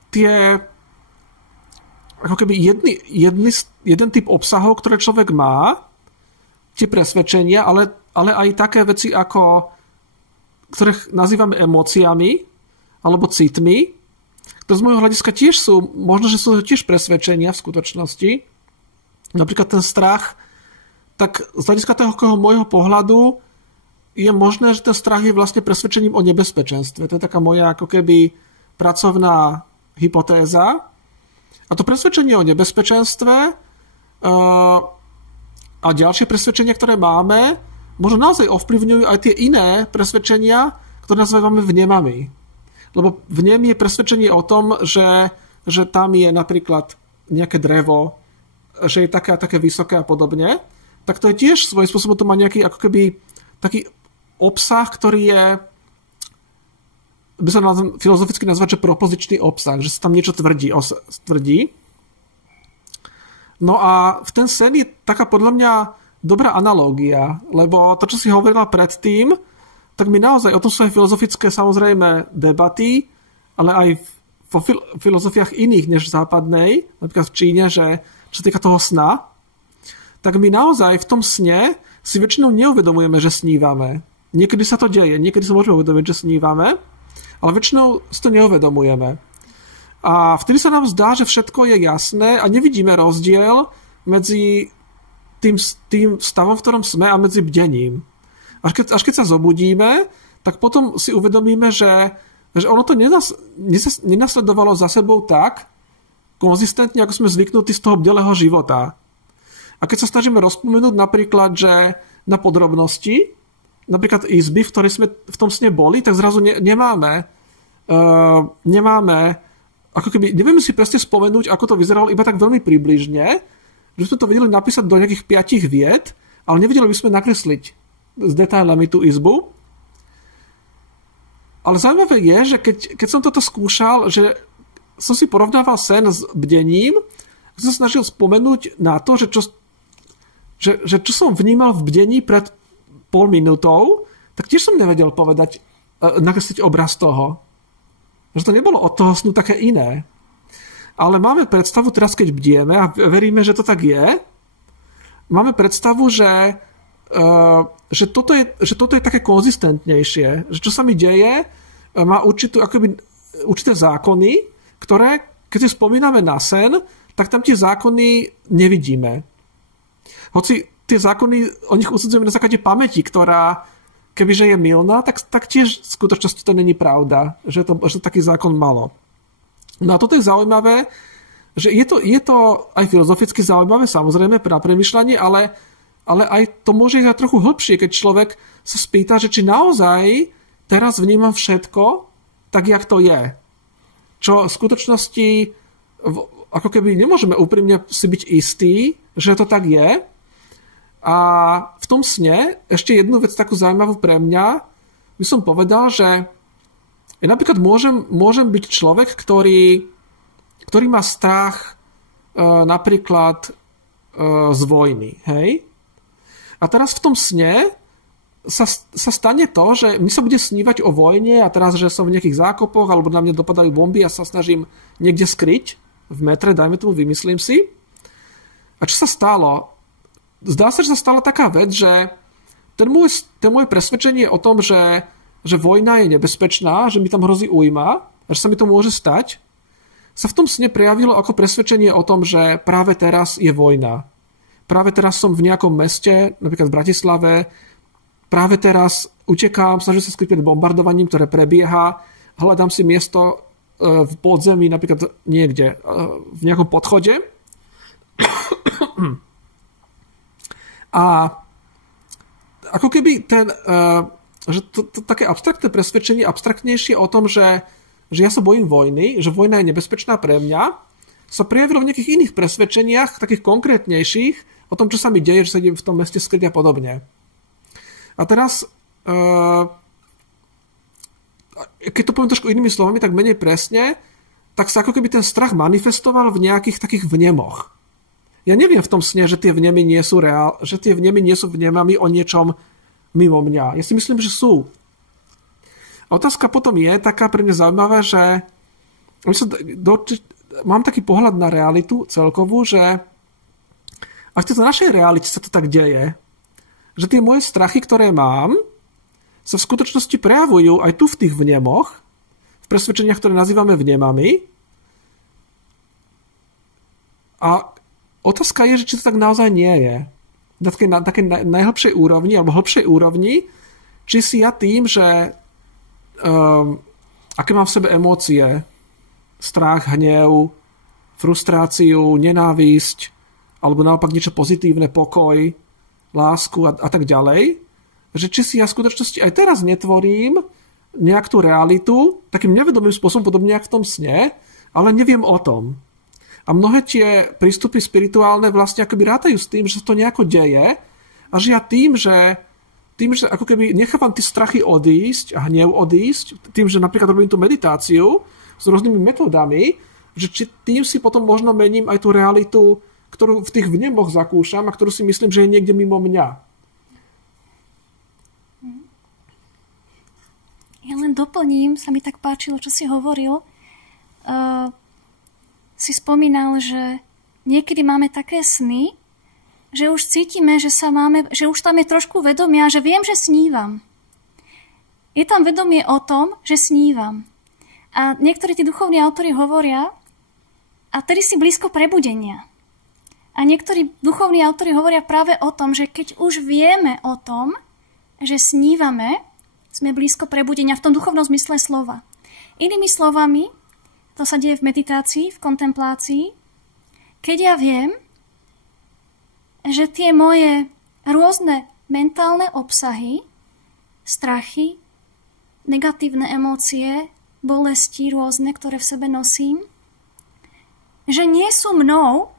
tie ako keby jeden typ obsahov, ktoré človek má, tie presvedčenia, ale aj také veci, ktoré nazývame emóciami alebo citmi, ktoré z môjho hľadiska tiež sú, možno, že sú tiež presvedčenia v skutočnosti. Napríklad ten strach, tak z hľadiska toho môjho pohľadu je možné, že ten strach je vlastne presvedčením o nebezpečenstve. To je taká moja ako keby pracovná hypotéza. A to presvedčenie o nebezpečenstve a ďalšie presvedčenia, ktoré máme, možno naozaj ovplyvňujú aj tie iné presvedčenia, ktoré nazývame vnemami. Lebo vnem je presvedčenie o tom, že tam je napríklad nejaké drevo, že je také vysoké a podobne, tak to je tiež svojím spôsobom, to má nejaký ako keby taký obsah, ktorý je, by sa filozoficky nazvať, že propozičný obsah, že sa tam niečo tvrdí. No a v ten sen je taká podľa mňa dobrá analógia, lebo to, čo si hovorila predtým, tak mi naozaj, o tom sú aj filozofické samozrejme debaty, ale aj vo filozofiách iných než západnej, napríklad v Číne, že čo sa týka toho sna, tak my naozaj v tom sne si väčšinou neuvedomujeme, že snívame. Niekedy sa to deje, niekedy sa môžeme uvedomiť, že snívame, ale väčšinou si to neuvedomujeme. A vtedy sa nám zdá, že všetko je jasné a nevidíme rozdiel medzi tým stavom, v ktorom sme a medzi bdením. Až keď sa zobudíme, tak potom si uvedomíme, že ono to nenasledovalo za sebou tak konzistentne, ako sme zvyknutí z toho bdelého života. A keď sa snažíme rozpomenúť napríklad, že na podrobnosti, napríklad izby, v ktorej sme v tom sne boli, tak zrazu nemáme, ako keby, nevieme si presne spomenúť, ako to vyzeralo iba tak veľmi približne, že sme to vedeli napísať do nejakých 5 viet, ale nevedeli by sme nakresliť s detailami tú izbu. Ale zaujímavé je, že keď som toto skúšal, že som si porovnával sen s bdením, som sa snažil spomenúť na to, že čo som vnímal v bdení pred pol minútou, tak tiež som nevedel povedať, nakresliť obraz toho. Že to nebolo od toho snu také iné. Ale máme predstavu teraz, keď bdieme a veríme, že to tak je, máme predstavu, že toto je také konzistentnejšie. Že čo sa mi deje, má určité zákony, ktoré, keď si spomíname na sen, tak tam tie zákony nevidíme. Hoci tie zákony, o nich usudzujeme na základe pamäti, ktorá, kebyže je mylná, tak tiež v skutočnosti to není pravda, že to taký zákon malo. No a toto je zaujímavé, že je to aj filozoficky zaujímavé, samozrejme, na premýšľanie, ale aj to môže ísť trochu hlbšie, keď človek sa spýta, že či naozaj teraz vnímam všetko tak, jak to je. Čo v skutočnosti ako keby nemôžeme úprimne si byť istí, že to tak je. A v tom sne ešte jednu vec takú zaujímavú pre mňa by som povedal, že ja napríklad môžem byť človek, ktorý má strach napríklad z vojny. Hej? A teraz v tom sne sa stane to, že mi sa bude snívať o vojne a teraz, že som v nejakých zákopoch alebo na mňa dopadajú bomby a sa snažím niekde skryť v metre, dajme tomu, vymyslím si. A čo sa stalo? Zdá sa, že sa stala taká vec, že ten moje presvedčenie o tom, že vojna je nebezpečná, že mi tam hrozí újma a že sa mi to môže stať, sa v tom sne prejavilo ako presvedčenie o tom, že práve teraz je vojna. Práve teraz som v nejakom meste, napríklad v Bratislave, práve teraz utekám, snažím sa skryť pred bombardovaním, ktoré prebieha, hľadám si miesto v podzemí, napríklad niekde v nejakom podchode. A ako keby že to také abstraktné presvedčenie, abstraktnejšie o tom, že ja sa bojím vojny, že vojna je nebezpečná pre mňa, sa prejavilo v nejakých iných presvedčeniach, takých konkrétnejších, o tom, čo sa mi deje, že sa idem v tom meste skryť a podobne. A teraz, keď to poviem trošku inými slovami, tak menej presne, tak sa ako keby ten strach manifestoval v nejakých takých vnemoch. Ja neviem v tom sne, že tie vnemy nie sú že tie vnemy nie sú vnemami o niečom mimo mňa. Ja si myslím, že sú. A otázka potom je taká pre mňa zaujímavá, že mám taký pohľad na realitu celkovú, že ak v našej realite sa to tak deje, že tie moje strachy, ktoré mám, sa v skutočnosti prejavujú aj tu v tých vnemoch, v presvedčeniach, ktoré nazývame vnemami. A otázka je, že či to tak naozaj nie je. Na takej najhlbšej úrovni, alebo hlbšej úrovni, či si ja tým, že aké mám v sebe emócie, strach, hnev, frustráciu, nenávisť, alebo naopak niečo pozitívne, pokoj, lásku a tak ďalej, že či si ja v skutočnosti aj teraz netvorím nejak tú realitu takým nevedomým spôsobom, podobne ako v tom sne, ale neviem o tom. A mnohé tie prístupy spirituálne vlastne akoby rátajú s tým, že sa to nejako deje a že ja tým, že ako keby nechávam tie strachy odísť a hnev odísť, tým, že napríklad robím tú meditáciu s rôznymi metódami, že či tým si potom možno mením aj tú realitu, ktorú v tých vnemoch zakúšam a ktorú si myslím, že je niekde mimo mňa. Ja len doplním, sa mi tak páčilo, čo si hovoril. Si spomínal, že niekedy máme také sny, že už cítime, že už tam je trošku vedomia, že viem, že snívam. Je tam vedomie o tom, že snívam. A niektorí tí duchovní autori hovoria, a tedy si blízko prebudenia. A niektorí duchovní autori hovoria práve o tom, že keď už vieme o tom, že snívame, sme blízko prebudenia v tom duchovnom zmysle slova. Inými slovami, to sa deje v meditácii, v kontemplácii, keď ja viem, že tie moje rôzne mentálne obsahy, strachy, negatívne emócie, bolesti rôzne, ktoré v sebe nosím, že nie sú mnou,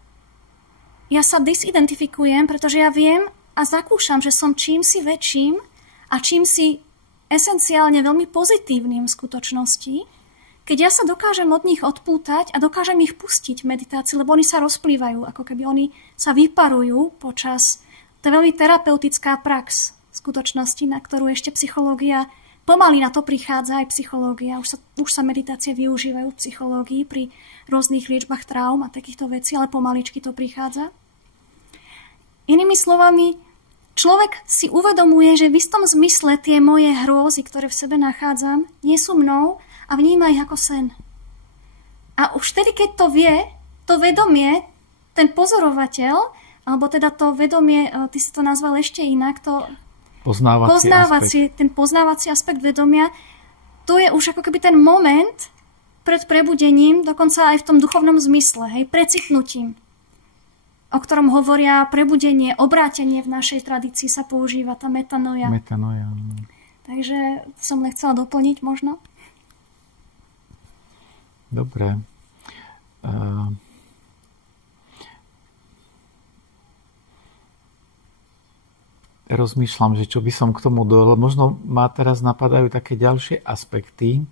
ja sa disidentifikujem, pretože ja viem a zakúšam, že som čímsi väčším a čímsi esenciálne veľmi pozitívnym v skutočnosti, keď ja sa dokážem od nich odpútať a dokážem ich pustiť v meditácii, lebo oni sa rozplývajú, ako keby oni sa vyparujú počas... To je veľmi terapeutická prax v skutočnosti, na ktorú ešte psychológia, pomaly na to prichádza aj psychológia, už sa meditácie využívajú v psychológii pri rôznych liečbách traum a takýchto vecí, ale pomaličky to prichádza. Inými slovami, človek si uvedomuje, že v istom zmysle tie moje hrôzy, ktoré v sebe nachádzam, nie sú mnou, a vníma ich ako sen. A už vtedy, keď to vie, to vedomie, ten pozorovateľ, alebo teda to vedomie, ty si to nazval ešte inak, to ten poznávací aspekt vedomia, to je už ako keby ten moment pred prebudením, dokonca aj v tom duchovnom zmysle, hej, precitnutím, o ktorom hovoria prebudenie, obrátenie v našej tradícii sa používa, tá metanoia. Metanoia. Takže som len chcela doplniť možno. Dobre. Rozmýšľam, že čo by som k tomu dodal. Možno ma teraz napadajú také ďalšie aspekty,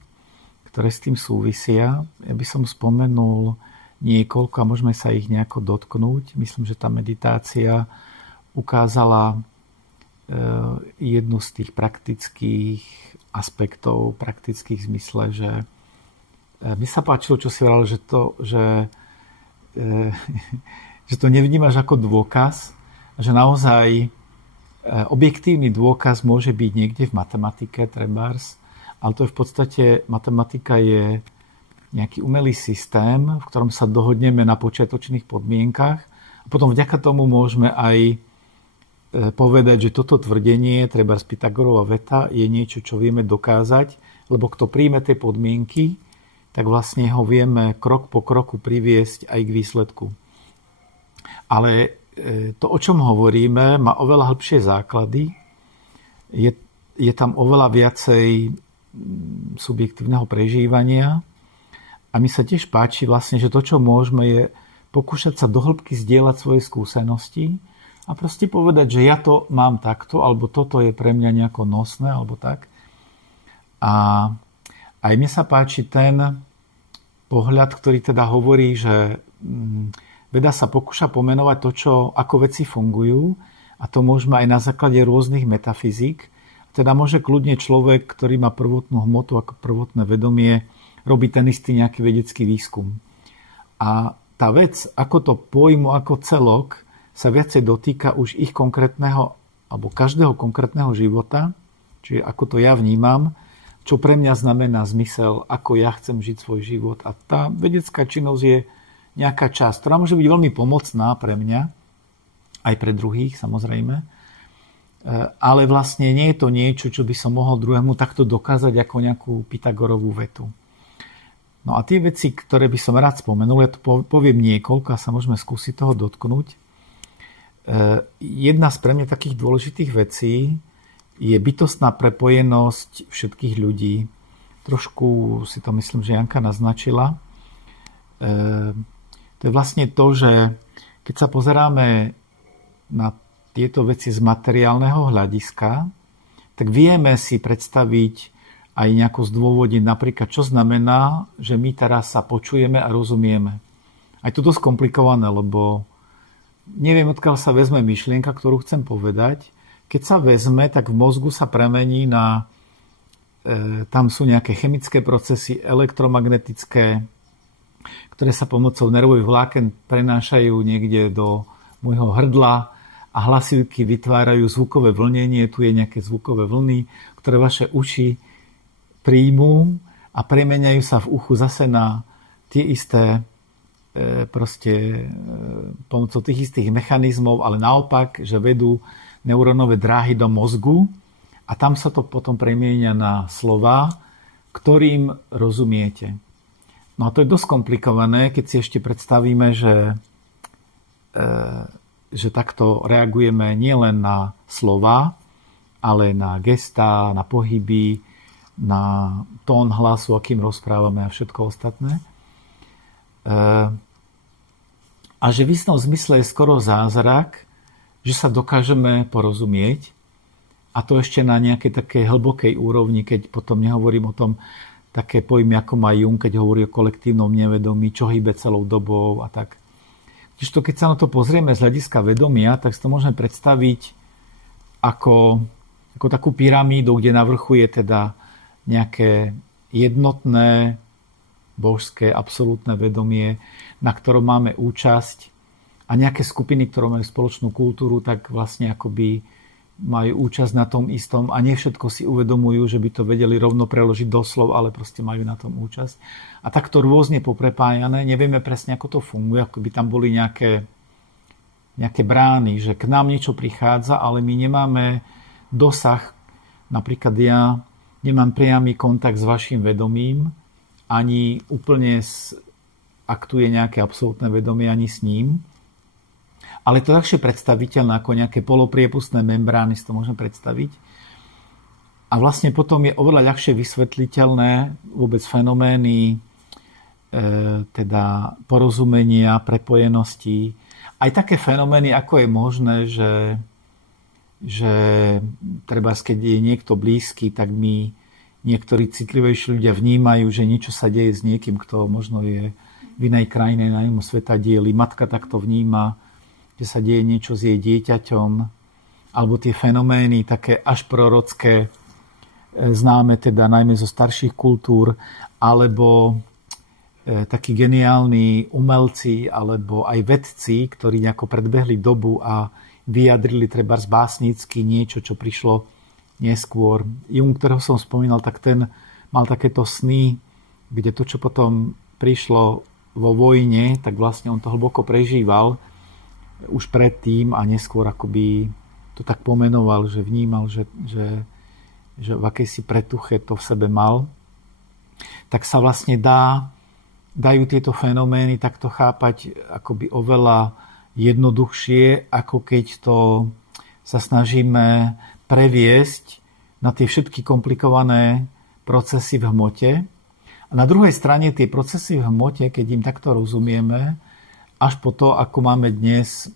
ktoré s tým súvisia. Ja by som spomenul niekoľko a môžeme sa ich nejako dotknúť. Myslím, že tá meditácia ukázala jednu z tých praktických aspektov, praktických v zmysle, že mi sa páčilo, čo si hovoril, že to nevnímaš ako dôkaz, že naozaj objektívny dôkaz môže byť niekde v matematike, trebárs, ale to je v podstate, matematika je nejaký umelý systém, v ktorom sa dohodneme na počiatočných podmienkach a potom vďaka tomu môžeme aj povedať, že toto tvrdenie, trebárs Pythagorova veta, je niečo, čo vieme dokázať, lebo kto príjme tie podmienky, tak vlastne ho vieme krok po kroku priviesť aj k výsledku. Ale to, o čom hovoríme, má oveľa hĺbšie základy. Je tam oveľa viacej subjektívneho prežívania a mi sa tiež páči vlastne, že to, čo môžeme, je pokúšať sa do hĺbky zdieľať svoje skúsenosti a proste povedať, že ja to mám takto, alebo toto je pre mňa nejako nosné, alebo tak. A aj mne sa páči ten pohľad, ktorý teda hovorí, že veda sa pokúša pomenovať to, ako veci fungujú a to môžeme aj na základe rôznych metafyzik. Teda môže kľudne človek, ktorý má prvotnú hmotu ako prvotné vedomie, robiť ten istý nejaký vedecký výskum. A tá vec, ako to pojmu ako celok, sa viacej dotýka už ich konkrétneho alebo každého konkrétneho života, čiže ako to ja vnímam, čo pre mňa znamená zmysel, ako ja chcem žiť svoj život. A tá vedecká činnosť je nejaká časť, ktorá môže byť veľmi pomocná pre mňa, aj pre druhých samozrejme, ale vlastne nie je to niečo, čo by som mohol druhému takto dokázať ako nejakú Pythagorovú vetu. No a tie veci, ktoré by som rád spomenul, ja to poviem niekoľko a sa môžeme skúsiť toho dotknúť. Jedna z pre mňa takých dôležitých vecí je bytostná prepojenosť všetkých ľudí. Trošku si to myslím, že Janka naznačila. To je vlastne to, že keď sa pozeráme na tieto veci z materiálneho hľadiska, tak vieme si predstaviť aj nejako zdôvodiť napríklad, čo znamená, že my teraz sa počujeme a rozumieme. Aj to dosť komplikované, lebo neviem, odkiaľ sa vezme myšlienka, ktorú chcem povedať. Keď sa vezme, tak v mozgu sa premení na... tam sú nejaké chemické procesy, elektromagnetické, ktoré sa pomocou nervových vláken prenášajú niekde do môjho hrdla a hlasivky vytvárajú zvukové vlnenie, tu je nejaké zvukové vlny, ktoré vaše uši príjmú a premeniajú sa v uchu zase na tie isté pomocou tých istých mechanizmov, ale naopak, že vedú neurónové dráhy do mozgu a tam sa to potom premieňa na slová, ktorým rozumiete. No a to je dosť komplikované, keď si ešte predstavíme, že takto reagujeme nielen na slová, ale na gestá, na pohyby, na tón hlasu, akým rozprávame a všetko ostatné. A že v istom zmysle je skoro zázrak, že sa dokážeme porozumieť, a to ešte na nejakej takej hlbokej úrovni, keď potom nehovorím o tom také pojmy, ako má Jung, keď hovorí o kolektívnom nevedomí, čo hýbe celou dobou a tak. Čiže keď sa na to pozrieme z hľadiska vedomia, tak si to môžeme predstaviť ako takú pyramídu, kde na vrchu je teda nejaké jednotné božské, absolútne vedomie, na ktorom máme účasť a nejaké skupiny, ktoré majú spoločnú kultúru, tak vlastne akoby majú účasť na tom istom a nie všetko si uvedomujú, že by to vedeli rovno preložiť do slov, ale proste majú na tom účasť. A takto rôzne poprepájané, nevieme presne, ako to funguje, ako by tam boli nejaké brány, že k nám niečo prichádza, ale my nemáme dosah, napríklad ja nemám priamy kontakt s vašim vedomím, ani úplne ak tu je nejaké absolútne vedomie, ani s ním. Ale to je ľahšie predstaviteľné ako nejaké polopriepustné membrány, si to môžeme predstaviť. A vlastne potom je oveľa ľahšie vysvetliteľné vôbec fenomény teda porozumenia, prepojenosti. Aj také fenomény, ako je možné, že treba, keď je niekto blízky, tak my niektorí citlivejší ľudia vnímajú, že niečo sa deje s niekým, kto možno je v inej krajine, na inom sveta dieli. Matka takto vníma, že sa deje niečo s jej dieťaťom, alebo tie fenomény také až prorocké, známe teda najmä zo starších kultúr, alebo takí geniálni umelci, alebo aj vedci, ktorí nejako predbehli dobu a vyjadrili trebárs básnicky niečo, čo prišlo neskôr. Jung, ktorého som spomínal, tak ten mal takéto sny, kde to, čo potom prišlo vo vojne, tak vlastne on to hlboko prežíval už predtým a neskôr akoby to tak pomenoval, že vnímal, že v akejsi pretuche to v sebe mal. Tak sa vlastne dajú tieto fenomény takto chápať akoby oveľa jednoduchšie, ako keď to sa snažíme previesť na tie všetky komplikované procesy v hmote. A na druhej strane tie procesy v hmote, keď im takto rozumieme, až po to, ako máme dnes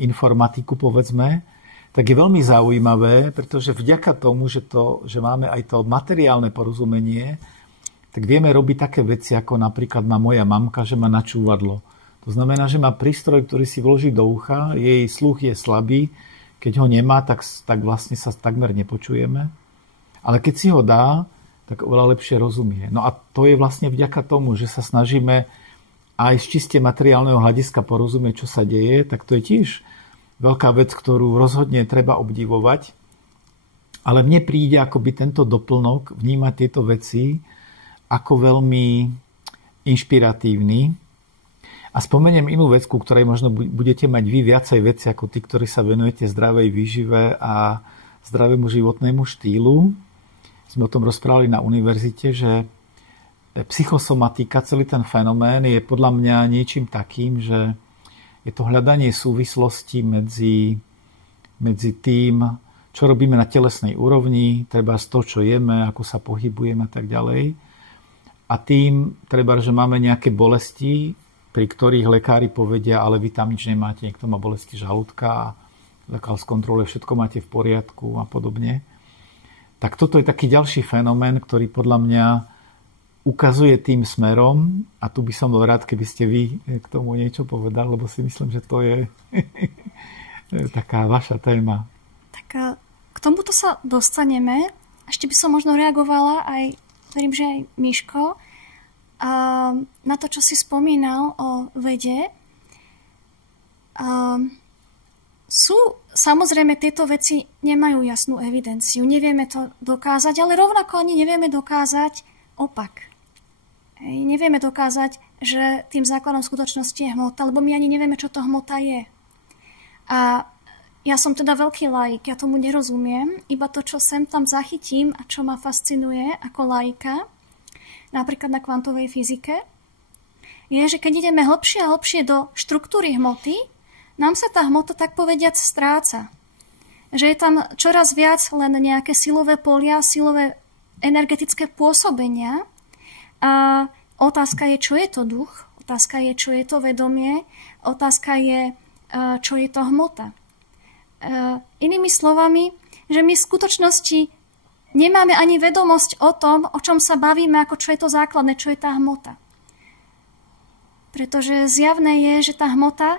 informatiku, povedzme, tak je veľmi zaujímavé, pretože vďaka tomu, že máme aj to materiálne porozumenie, tak vieme robiť také veci, ako napríklad má moja mamka, že má načúvadlo. To znamená, že má prístroj, ktorý si vloží do ucha, jej sluch je slabý, keď ho nemá, tak vlastne sa takmer nepočujeme. Ale keď si ho dá, tak oveľa lepšie rozumie. No a to je vlastne vďaka tomu, že sa snažíme aj z čiste materiálneho hľadiska porozumieť, čo sa deje, tak to je tiež veľká vec, ktorú rozhodne treba obdivovať. Ale mne príde akoby tento doplnok vnímať tieto veci ako veľmi inšpiratívny. A spomeniem inú vec, ku ktorej možno budete mať vy viacej veci ako tí, ktorí sa venujete zdravej výžive a zdravému životnému štýlu. Sme o tom rozprávali na univerzite, že psychosomatika, celý ten fenomén je podľa mňa niečím takým, že je to hľadanie súvislosti medzi tým, čo robíme na telesnej úrovni, treba z toho, čo jeme, ako sa pohybujeme a tak ďalej. A tým, treba, že máme nejaké bolesti, pri ktorých lekári povedia, ale vy tam nič nemáte, niekto má bolesti žalúdka a lekár skontroluje, všetko máte v poriadku a podobne. Tak toto je taký ďalší fenomén, ktorý podľa mňa ukazuje tým smerom, a tu by som bol rád, keby ste vy k tomu niečo povedal, lebo si myslím, že to je taká vaša téma. Tak k tomuto sa dostaneme. Ešte by som možno reagovala aj, verím, že aj Miško, na to, čo si spomínal o vede. Samozrejme, tieto veci nemajú jasnú evidenciu. Nevieme to dokázať, ale rovnako ani nevieme dokázať opak. Nevieme dokázať, že tým základom skutočnosti je hmota, lebo my ani nevieme, čo to hmota je. A ja som teda veľký laik, ja tomu nerozumiem, iba to, čo sem tam zachytím a čo ma fascinuje ako laika, napríklad na kvantovej fyzike, je, že keď ideme hlbšie a hlbšie do štruktúry hmoty, nám sa tá hmota, tak povediac, stráca. Že je tam čoraz viac len nejaké silové polia, silové energetické pôsobenia. A otázka je, čo je to duch, otázka je, čo je to vedomie, otázka je, čo je to hmota. Inými slovami, že my v skutočnosti nemáme ani vedomosť o tom, o čom sa bavíme, ako čo je to základné, čo je tá hmota. Pretože zjavné je, že tá hmota,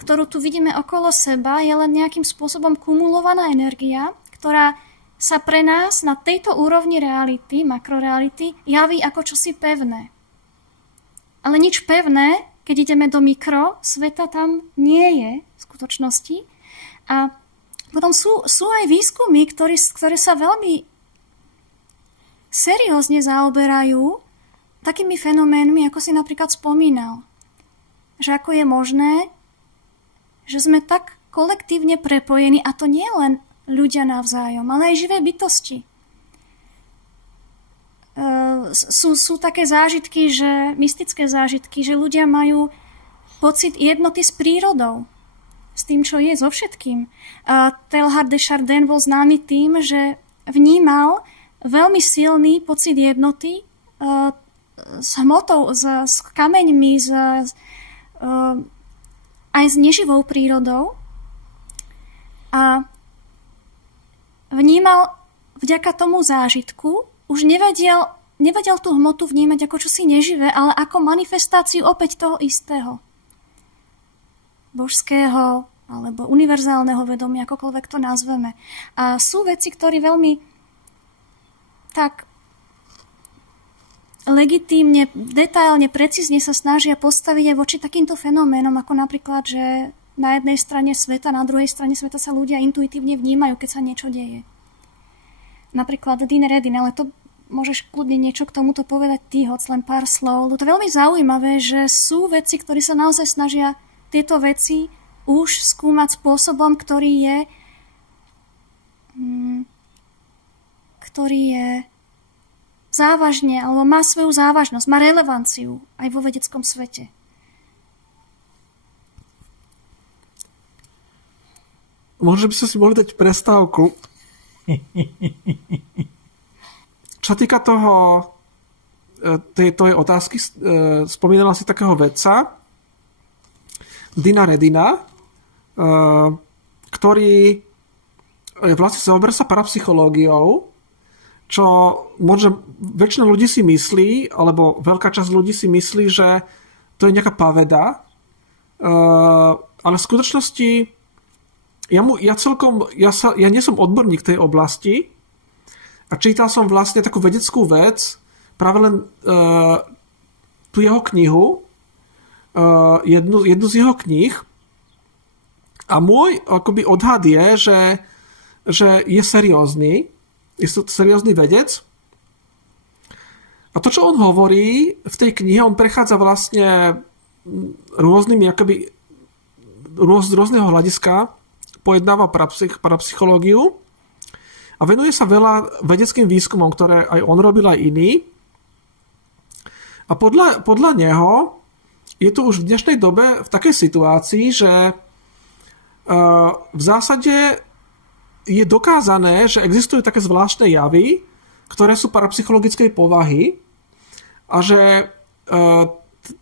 ktorú tu vidíme okolo seba, je len nejakým spôsobom kumulovaná energia, ktorá sa pre nás na tejto úrovni reality, makroreality, javí ako čosi pevné. Ale nič pevné, keď ideme do mikro, sveta tam nie je v skutočnosti. A potom sú aj výskumy, ktoré sa veľmi seriózne zaoberajú takými fenoménmi, ako si napríklad spomínal. Že ako je možné, že sme tak kolektívne prepojení, a to nie len ľudia navzájom, ale aj živé bytosti. Sú také zážitky, mystické zážitky, že ľudia majú pocit jednoty s prírodou, s tým, čo je, so všetkým. Teilhard de Chardin bol známy tým, že vnímal veľmi silný pocit jednoty s hmotou, s kameňmi, aj s neživou prírodou. A vnímal vďaka tomu zážitku, už nevedel tú hmotu vnímať ako čosi neživé, ale ako manifestáciu opäť toho istého. Božského alebo univerzálneho vedomia, akokoľvek to nazveme. A sú veci, ktoré veľmi tak legitímne, detailne, precízne sa snažia postaviť aj voči takýmto fenoménom, ako napríklad, že na jednej strane sveta, na druhej strane sveta sa ľudia intuitívne vnímajú, keď sa niečo deje. Napríklad Dean Radin, ale to môžeš kľudne niečo k tomuto povedať ty, hoď len pár slov. To je veľmi zaujímavé, že sú veci, ktorí sa naozaj snažia tieto veci už skúmať spôsobom, ktorý je závažne, alebo má svoju závažnosť, má relevanciu aj vo vedeckom svete. Možno by sme si mohli dať prestávku. Čo týka tej otázky, spomínala si takého vedca, Dina Redina, ktorý vlastne zaoberá sa parapsychológiou, čo možno väčšina ľudí si myslí, alebo veľká časť ľudí si myslí, že to je nejaká paveda, ale v skutočnosti ja nie som odborník tej oblasti a čítal som vlastne takú vedeckú vec, práve len tú jeho knihu, jednu z jeho kníh, a môj akoby odhad je, že je seriózny, je to seriózny vedec. A to, čo on hovorí v tej knihe, on prechádza vlastne rôznymi, akoby z rôzneho hľadiska, pojednáva parapsychológiu a venuje sa veľa vedeckým výskumom, ktoré aj on robil, aj iný. A podľa neho je tu už v dnešnej dobe v takej situácii, že v zásade je dokázané, že existujú také zvláštne javy, ktoré sú parapsychologickej povahy a že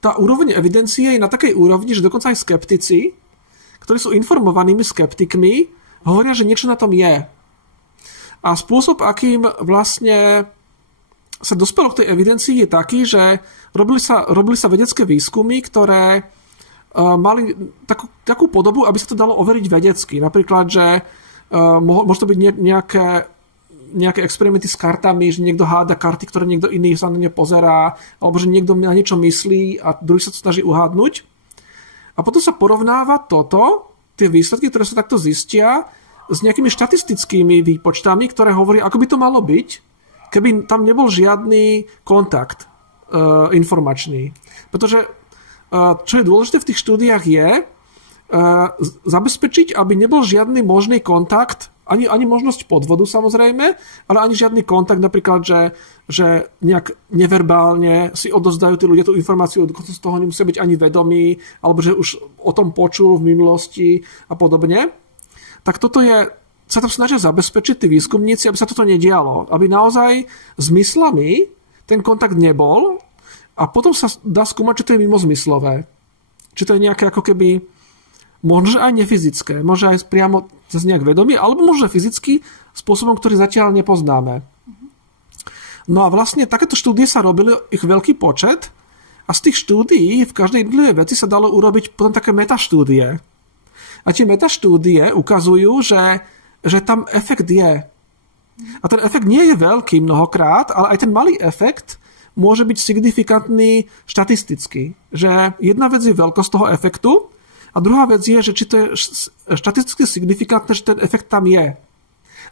tá úroveň evidencie je na takej úrovni, že dokonca aj skeptici, ktorí sú informovanými skeptikmi, hovoria, že niečo na tom je. A spôsob, akým vlastne sa dospelo k tej evidencii, je taký, že robili sa vedecké výskumy, ktoré mali takú podobu, aby sa to dalo overiť vedecky. Napríklad, že môže to byť nejaké experimenty s kartami, že niekto háda karty, ktoré niekto iný sa na ne pozerá, alebo že niekto na niečo myslí a druhý sa to snaží uhádnuť. A potom sa porovnáva tie výsledky, ktoré sa takto zistia, s nejakými štatistickými výpočtami, ktoré hovoria, ako by to malo byť, keby tam nebol žiadny kontakt informačný. Pretože čo je dôležité v tých štúdiách je zabezpečiť, aby nebol žiadny možný kontakt, ani možnosť podvodu samozrejme, ale ani žiadny kontakt, napríklad, že nejak neverbálne si odozdajú tí ľudia tú informáciu, dokonca z toho nemusia byť ani vedomí, alebo že už o tom počul v minulosti a podobne. Tak toto sa tam snažia zabezpečiť tí výskumníci, aby sa toto nedialo. Aby naozaj zmyslami ten kontakt nebol a potom sa dá skúmať, či to je mimozmyslové. Či to je nejaké ako keby možno aj nefyzické, možno aj priamo cez nejak vedomie, alebo možno fyzicky spôsobom, ktorý zatiaľ nepoznáme. No a vlastne takéto štúdie sa robili ich veľký počet a z tých štúdií v každej jednotlivej veci sa dalo urobiť potom také metaštúdie. A tie metaštúdie ukazujú, že tam efekt je. A ten efekt nie je veľký mnohokrát, ale aj ten malý efekt môže byť signifikantný štatisticky. Že jedna vec je veľkosť toho efektu a druhá vec je, že či to je štatisticky signifikantné, že ten efekt tam je.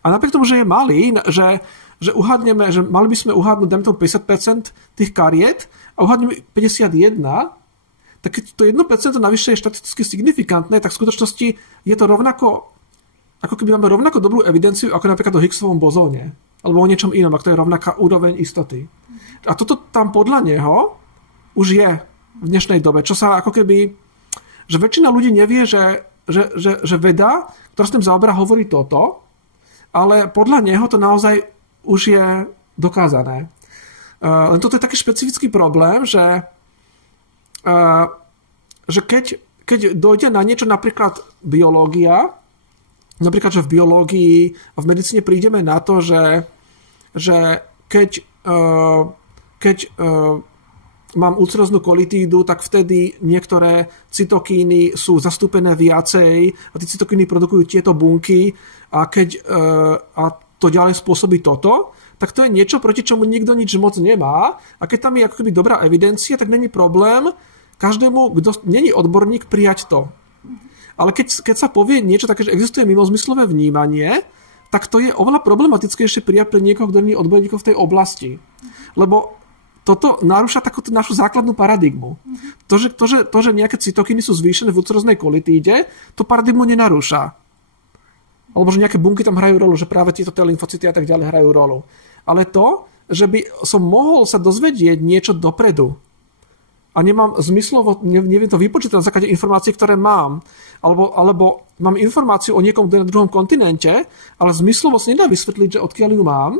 A napriek tomu, že je malý, že uhádneme, že mali by sme uhádnuť, dajme tomu 50% tých kariet a uhádneme 51%, tak keď to 1% navyše je štatisticky signifikantné, tak v skutočnosti je to rovnako, ako keby máme rovnako dobrú evidenciu, ako napríklad o Higgsovom bozóne, alebo o niečom inom, ako to je rovnaká úroveň istoty. A toto tam podľa neho už je v dnešnej dobe, čo sa ako keby, že väčšina ľudí nevie, že veda, ktorá s tým zaoberá, hovorí toto, ale podľa neho to naozaj už je dokázané. Len toto je taký špecifický problém, že keď dojde na niečo, napríklad biológia, napríklad, že v biológii a v medicíne prídeme na to, že keď mám ulceróznu kolitídu, tak vtedy niektoré cytokíny sú zastúpené viacej a tie cytokíny produkujú tieto bunky a to ďalej spôsobí toto, tak to je niečo, proti čomu nikto nič moc nemá a keď tam je ako keby dobrá evidencia, tak není problém každému, kto není odborník, prijať to. Ale keď sa povie niečo také, že existuje mimozmyslové vnímanie, tak to je oveľa problematickejšie prijať pre niekoho, kto nie je odborníkov v tej oblasti. Lebo toto narúša takúto našu základnú paradigmu. To, že nejaké cytokíny sú zvýšené v ulceróznej kolitíde, to paradigmu nenarúša. Alebo že nejaké bunky tam hrajú rolu, že práve tieto lymfocyty a tak ďalej hrajú rolu. Ale to, že by som mohol sa dozvedieť niečo dopredu a nemám zmyslovo, neviem to vypočítať na základe informácií, ktoré mám, alebo mám informáciu o niekom na druhom kontinente, ale zmyslovo sa nedá vysvetliť, že odkiaľ ju mám,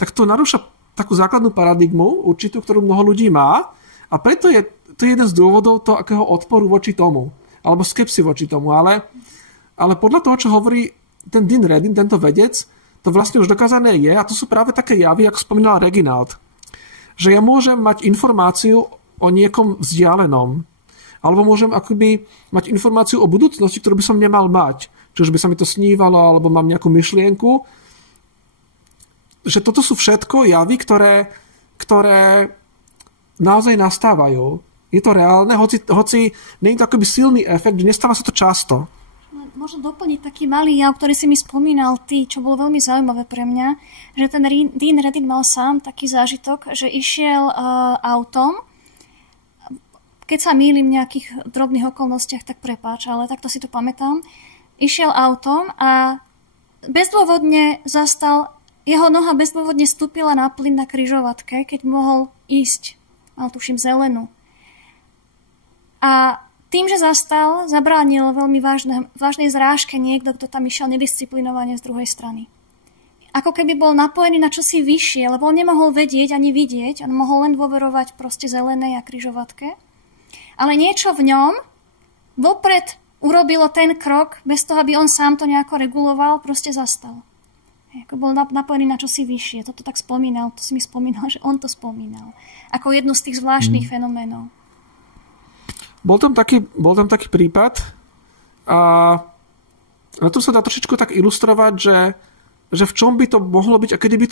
tak to narúša takú základnú paradigmu, určitú, ktorú mnoho ľudí má a preto je to jeden z dôvodov toho akého odporu voči tomu, alebo skepsy voči tomu, ale podľa toho, čo hovorí ten Dean Radin, tento vedec, to vlastne už dokázané je a to sú práve také javy, ako spomínal Reginald, že ja môžem mať informáciu o niekom vzdialenom, alebo môžem akoby mať informáciu o budúcnosti, ktorú by som nemal mať, či už by sa mi to snívalo, alebo mám nejakú myšlienku, že toto sú všetko javy, ktoré naozaj nastávajú. Je to reálne, hoci nie je to akoby silný efekt, že nestáva sa to často. Možno doplniť taký malý jav, ktorý si mi spomínal ty, čo bolo veľmi zaujímavé pre mňa, že ten Dean Radin mal sám taký zážitok, že išiel autom, keď sa mýlim v nejakých drobných okolnostiach, tak prepáč, ale takto si to pamätám, išiel autom a bezdôvodne zastal. Jeho noha bezdôvodne stúpila na plyn na križovatke, keď mohol ísť. Mal tuším zelenú. A tým, že zastal, zabránil veľmi vážnej zrážke niekto, kto tam išiel nedisciplinovane z druhej strany. Ako keby bol napojený na čosi vyššie, lebo on nemohol vedieť ani vidieť, on mohol len dôverovať proste zelenej a križovatke. Ale niečo v ňom vopred urobilo ten krok, bez toho, aby on sám to nejako reguloval, proste zastal. Ako bol napojený na čosi vyššie. Toto tak spomínal, to si mi spomínal, že on to spomínal. Ako jednu z tých zvláštnych fenoménov. Bol tam taký prípad a na to sa dá trošičku tak ilustrovať, že v čom by to mohlo byť a kedy by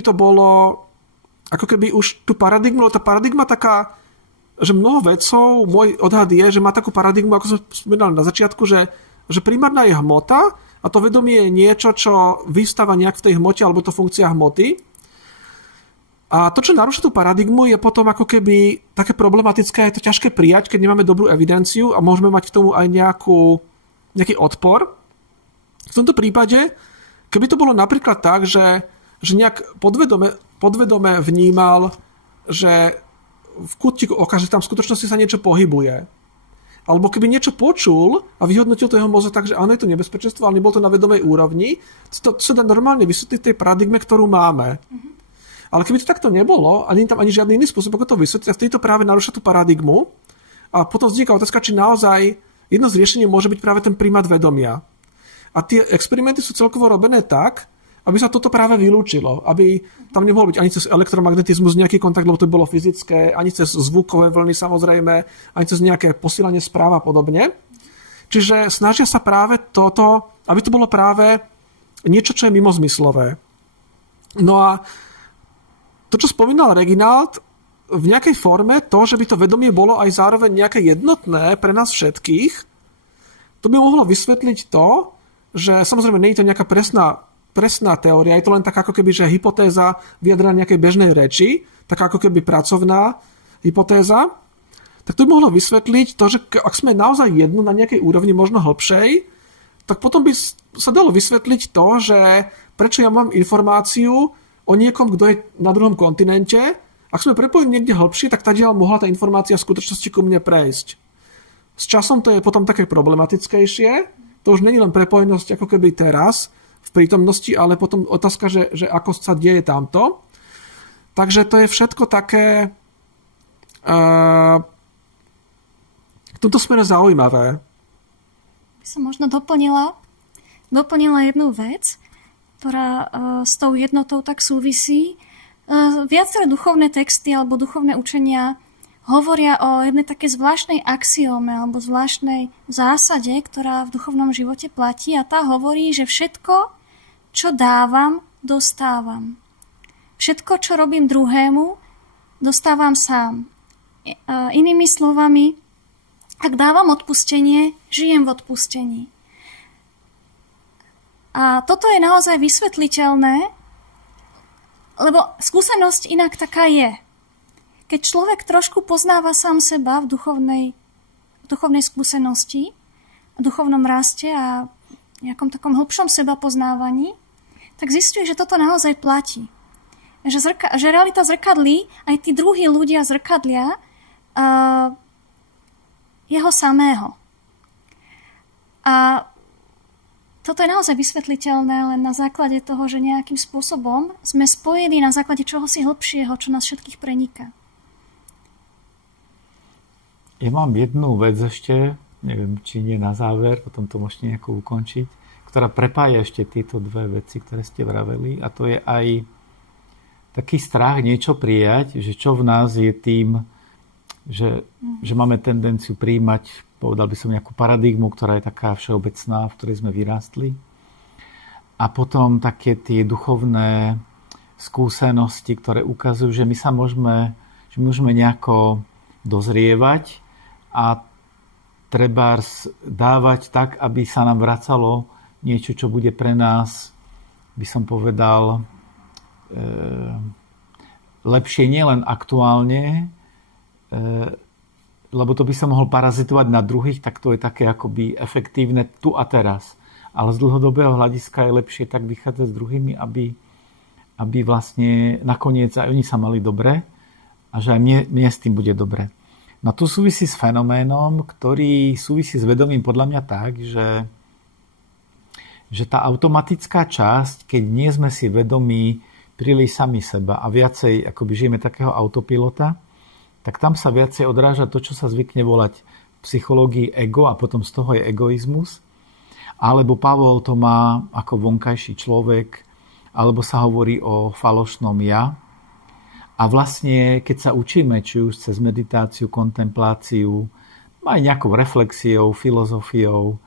to bolo ako keby už tú paradigmu, tá paradigma taká že mnoho vedcov, môj odhad je, že má takú paradigmu, ako som spomínal na začiatku, že primárna je hmota a to vedomie je niečo, čo vystáva nejak v tej hmote, alebo to funkcia hmoty. A to, čo narúša tú paradigmu, je potom ako keby také problematické, je to ťažké prijať, keď nemáme dobrú evidenciu a môžeme mať k tomu aj nejaký odpor. V tomto prípade, keby to bolo napríklad tak, že nejak podvedome vnímal, že v kútiku oka, že tam v skutočnosti sa niečo pohybuje. Alebo keby niečo počul a vyhodnotil to jeho mozog tak, že áno, je to nebezpečenstvo, ale nebol to na vedomej úrovni, to sa dá normálne vysvetliť tej paradigme, ktorú máme. Ale keby to takto nebolo, a nie je tam ani žiadny iný spôsob, ako to vysvetliť, v tejto práve narúša tú paradigmu a potom vzniká otázka, či naozaj jedno z riešení môže byť práve ten primát vedomia. A tie experimenty sú celkovo robené tak, aby sa toto práve vylúčilo. Aby tam nemohol byť ani cez elektromagnetizmus nejaký kontakt, lebo to bolo fyzické, ani cez zvukové vlny samozrejme, ani cez nejaké posílanie správ a podobne. Čiže snažia sa práve toto, aby to bolo práve niečo, čo je mimozmyslové. No a to, čo spomínal Reginald, v nejakej forme to, že by to vedomie bolo aj zároveň nejaké jednotné pre nás všetkých, to by mohlo vysvetliť to, že samozrejme nie je to nejaká presná teória, je to len tak ako keby, že hypotéza vyjadrená nejakej bežnej reči, tak ako keby pracovná hypotéza, tak to by mohlo vysvetliť to, že ak sme naozaj jedno na nejakej úrovni, možno hlbšej, tak potom by sa dalo vysvetliť to, že prečo ja mám informáciu o niekom, kto je na druhom kontinente. Ak sme prepojení niekde hlbšie, tak tadiaľ mohla tá informácia v skutočnosti ku mne prejsť. S časom to je potom také problematickejšie. To už není len prepojenosť ako keby teraz v prítomnosti, ale potom otázka, že ako sa deje tamto. Takže to je všetko také v tomto smere zaujímavé. By som možno doplnila jednu vec, ktorá s tou jednotou tak súvisí. Viaceré duchovné texty alebo duchovné učenia hovoria o jednej také zvláštnej axióme alebo zvláštnej zásade, ktorá v duchovnom živote platí a tá hovorí, že všetko, čo dávam, dostávam. Všetko, čo robím druhému, dostávam sám. Inými slovami, ak dávam odpustenie, žijem v odpustení. A toto je naozaj vysvetliteľné, lebo skúsenosť inak taká je. Keď človek trošku poznáva sám seba v duchovnej skúsenosti, v duchovnom raste a nejakom takom hlbšom seba poznávaní, tak zisťuje, že toto naozaj platí. Že realita zrkadlí, aj tí druhí ľudia zrkadlia jeho samého. A toto je naozaj vysvetliteľné len na základe toho, že nejakým spôsobom sme spojení na základe čohosi hlbšieho, čo nás všetkých preniká. Ja mám jednu vec ešte, neviem, či nie na záver, potom to môžete nejako ukončiť, ktorá prepája ešte tieto dve veci, ktoré ste vraveli, a to je aj taký strach niečo prijať, že čo v nás je tým, že máme tendenciu prijímať, povedal by som, nejakú paradigmu, ktorá je taká všeobecná, v ktorej sme vyrástli. A potom také tie duchovné skúsenosti, ktoré ukazujú, že my sa môžeme nejako dozrievať a trebárs dávať tak, aby sa nám vracalo niečo, čo bude pre nás, by som povedal, lepšie nielen aktuálne, lebo to by sa mohol parazitovať na druhých, tak to je také akoby efektívne tu a teraz. Ale z dlhodobého hľadiska je lepšie tak vychádzať s druhými, aby vlastne nakoniec aj oni sa mali dobre a že aj mne s tým bude dobre. No to súvisí s fenoménom, ktorý súvisí s vedomím podľa mňa tak, že tá automatická časť, keď nie sme si vedomí príliš sami seba a viacej akoby žijeme takého autopilota, tak tam sa viacej odráža to, čo sa zvykne volať v psychológii ego a potom z toho je egoizmus. Alebo Pavol to má ako vonkajší človek, alebo sa hovorí o falošnom ja. A vlastne, keď sa učíme, či už cez meditáciu, kontempláciu, aj nejakou reflexiou, filozofiou,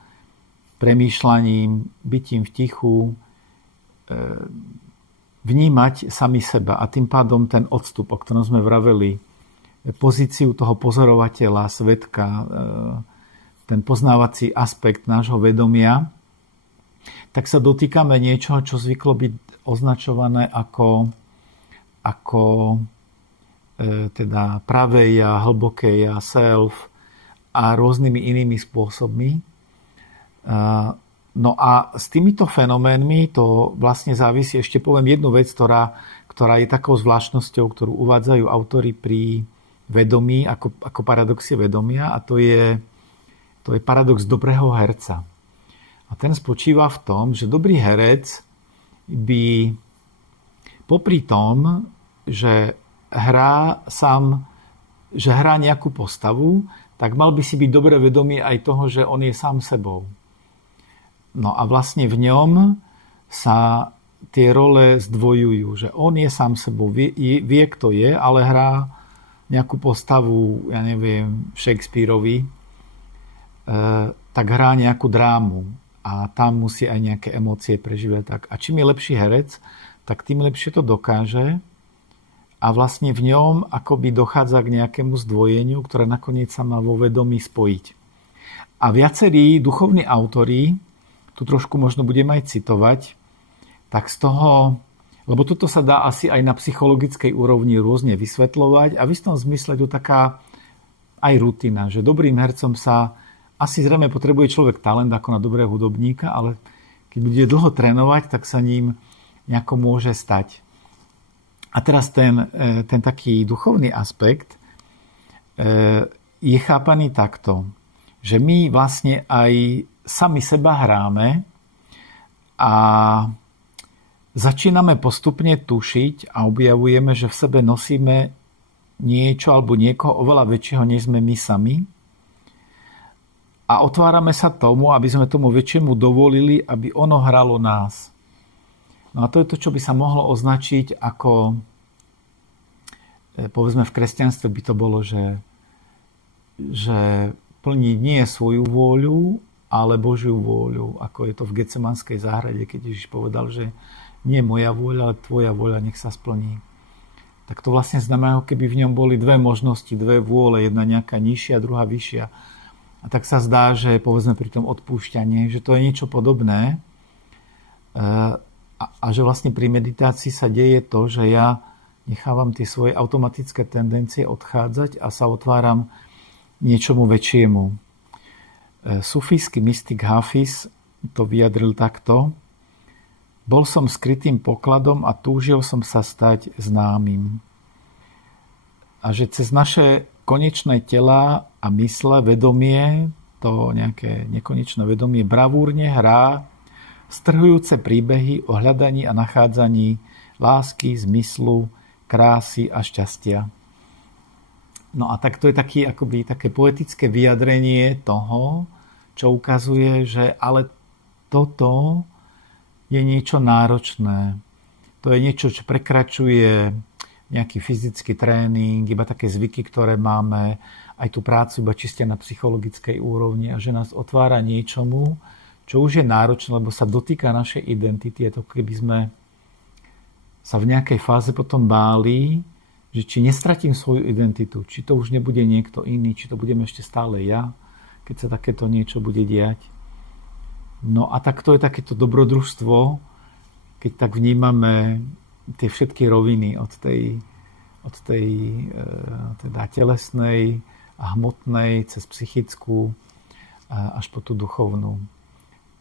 premýšľaním, bytím v tichu, vnímať sami seba. A tým pádom ten odstup, o ktorom sme vraveli, pozíciu toho pozorovateľa, svedka, ten poznávací aspekt nášho vedomia, tak sa dotýkame niečoho, čo zvyklo byť označované ako teda pravé ja, hlboké ja, self a rôznymi inými spôsobmi. No a s týmito fenoménmi to vlastne závisí, ešte poviem jednu vec, ktorá je takou zvláštnosťou, ktorú uvádzajú autori pri vedomí, ako paradoxie vedomia, a to je paradox dobrého herca. A ten spočíva v tom, že dobrý herec by popri tom, že hrá nejakú postavu, tak mal by si byť dobre vedomý aj toho, že on je sám sebou. No a vlastne v ňom sa tie role zdvojujú, že on je sám sebou, vie kto je, ale hrá nejakú postavu, ja neviem, Shakespeareovi, tak hrá nejakú drámu a tam musí aj nejaké emócie prežívať. Tak. A čím je lepší herec, tak tým lepšie to dokáže a vlastne v ňom akoby dochádza k nejakému zdvojeniu, ktoré nakoniec sa má vo vedomí spojiť. A viacerí duchovní autori, tu trošku možno budem aj citovať, tak z toho, lebo toto sa dá asi aj na psychologickej úrovni rôzne vysvetľovať a v istom zmysle to taká aj rutina, že dobrým hercom sa asi zrejme potrebuje človek talent ako na dobrého hudobníka, ale keď bude dlho trénovať, tak sa ním nejako môže stať. A teraz ten taký duchovný aspekt je chápaný takto, že my vlastne aj sami seba hráme a začíname postupne tušiť a objavujeme, že v sebe nosíme niečo alebo niekoho oveľa väčšieho, než sme my sami. A otvárame sa tomu, aby sme tomu väčšiemu dovolili, aby ono hralo nás. No a to je to, čo by sa mohlo označiť ako, povedzme v kresťanstve by to bolo, že plniť nie svoju vôľu, ale Božiu vôľu, ako je to v Getsemanskej záhrade, keď Ježiš povedal, že nie moja vôľa, ale tvoja vôľa nech sa splní. Tak to vlastne znamená, keby v ňom boli dve možnosti, dve vôle, jedna nejaká nižšia, druhá vyššia. A tak sa zdá, že povedzme pri tom odpúšťaní, že to je niečo podobné a že vlastne pri meditácii sa deje to, že ja nechávam tie svoje automatické tendencie odchádzať a sa otváram niečomu väčšiemu. Sufijský mystik Hafiz to vyjadril takto: bol som skrytým pokladom a túžil som sa stať známym. A že cez naše konečné telá a mysle, vedomie, to nejaké nekonečné vedomie, bravúrne hrá strhujúce príbehy o hľadaní a nachádzaní lásky, zmyslu, krásy a šťastia. No a tak to je také poetické vyjadrenie toho, čo ukazuje, že ale toto je niečo náročné. To je niečo, čo prekračuje nejaký fyzický tréning, iba také zvyky, ktoré máme, aj tú prácu iba čiste na psychologickej úrovni a že nás otvára niečomu, čo už je náročné, lebo sa dotýka našej identity. Je to, keby sme sa v nejakej fáze potom báli, že či nestratím svoju identitu, či to už nebude niekto iný, či to budem ešte stále ja, keď sa takéto niečo bude diať. No a tak to je takéto dobrodružstvo, keď tak vnímame tie všetky roviny od tej teda telesnej a hmotnej cez psychickú až po tú duchovnú.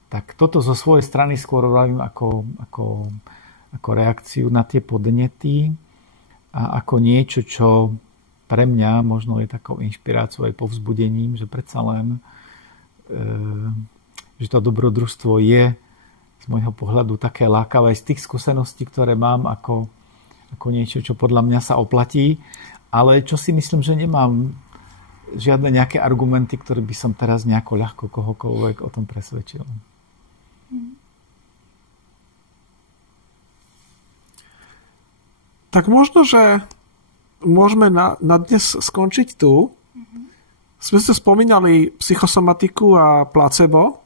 Tak toto zo svojej strany skôr robím ako reakciu na tie podnety a ako niečo, čo pre mňa možno je takou inšpiráciou aj povzbudením, že predsa len že to dobrodružstvo je z môjho pohľadu také lákavé z tých skúseností, ktoré mám ako niečo, čo podľa mňa sa oplatí, ale čo si myslím, že nemám žiadne nejaké argumenty, ktoré by som teraz nejako ľahko kohokoľvek o tom presvedčil. Tak možno, že môžeme na dnes skončiť tu. Sme sa spomínali psychosomatiku a placebo.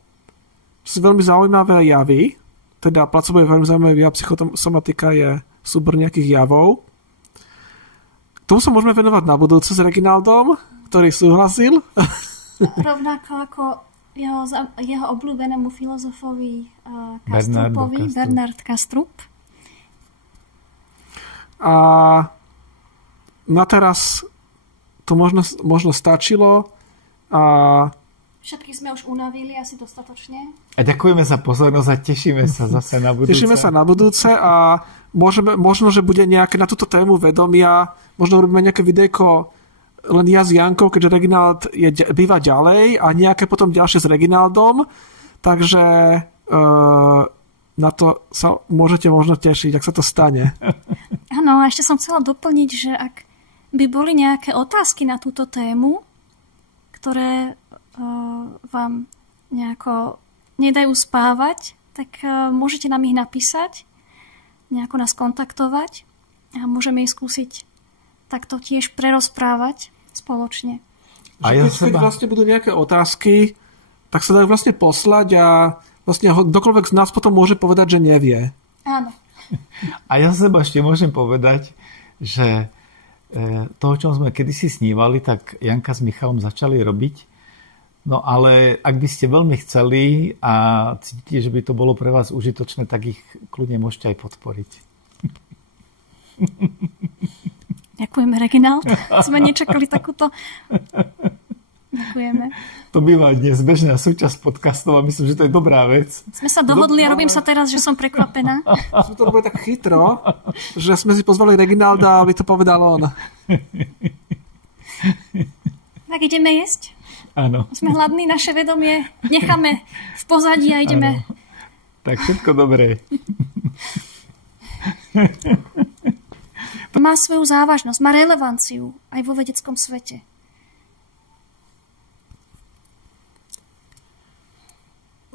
Sú veľmi zaujímavé javy. Teda placebo je veľmi zaujímavý jav, psychosomatika je súbor nejakých javov. tomu sa môžeme venovať na budúce s Reginaldom, ktorý súhlasil. Rovnako ako jeho obľúbenému filozofovi Kastrupovi, Bernard Kastrup. A na teraz to možno stačilo. A všetkých sme už unavili asi dostatočne. A ďakujeme za pozornosť a tešíme sa zase na budúce. Tešíme sa na budúce a možno, že bude nejaké na túto tému vedomia, možno robíme nejaké videjko len ja s Jankou, keďže Reginald býva ďalej a nejaké potom ďalšie s Reginaldom, takže na to sa môžete možno tešiť, ak sa to stane. Áno, a ešte som chcela doplniť, že ak by boli nejaké otázky na túto tému, ktoré vám nejako nedajú spávať, tak môžete nám ich napísať, nejako nás kontaktovať a môžeme ich skúsiť takto tiež prerozprávať spoločne. A keď vlastne budú nejaké otázky, tak sa dajú vlastne poslať a vlastne kdokoľvek z nás potom môže povedať, že nevie. Áno. A ja za seba ešte môžem povedať, že to, o čom sme kedysi snívali, tak Janka s Michalom začali robiť. No ale ak by ste veľmi chceli a cítite, že by to bolo pre vás užitočné, tak ich kľudne môžete aj podporiť. Ďakujeme, Reginald. Sme nečakali takúto. Ďakujeme. To býva dnes bežná súčasť podcastov a myslím, že to je dobrá vec. Sme sa dohodli a robím sa teraz, že som prekvapená. Sme to robili tak chytro, že sme si pozvali Reginalda, aby to povedal on. Tak ideme jesť? Áno. Sme hladní, naše vedomie necháme v pozadí a ideme. Áno. Tak všetko dobré. Má svoju závažnosť, má relevanciu aj vo vedeckom svete.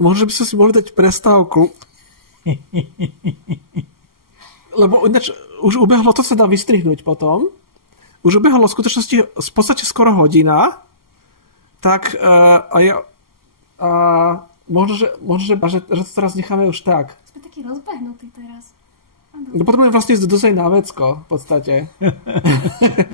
Možno by sme si mohli dať prestávku. Lebo ináč už ubehlo, to sa dá vystrihnúť potom. Už ubehlo v skutočnosti v podstate skoro hodina. Tak možno, že to teraz necháme už tak. Sme takí rozbehnutí teraz. No potrebujem vlastne ísť dosť na vecko, v podstate.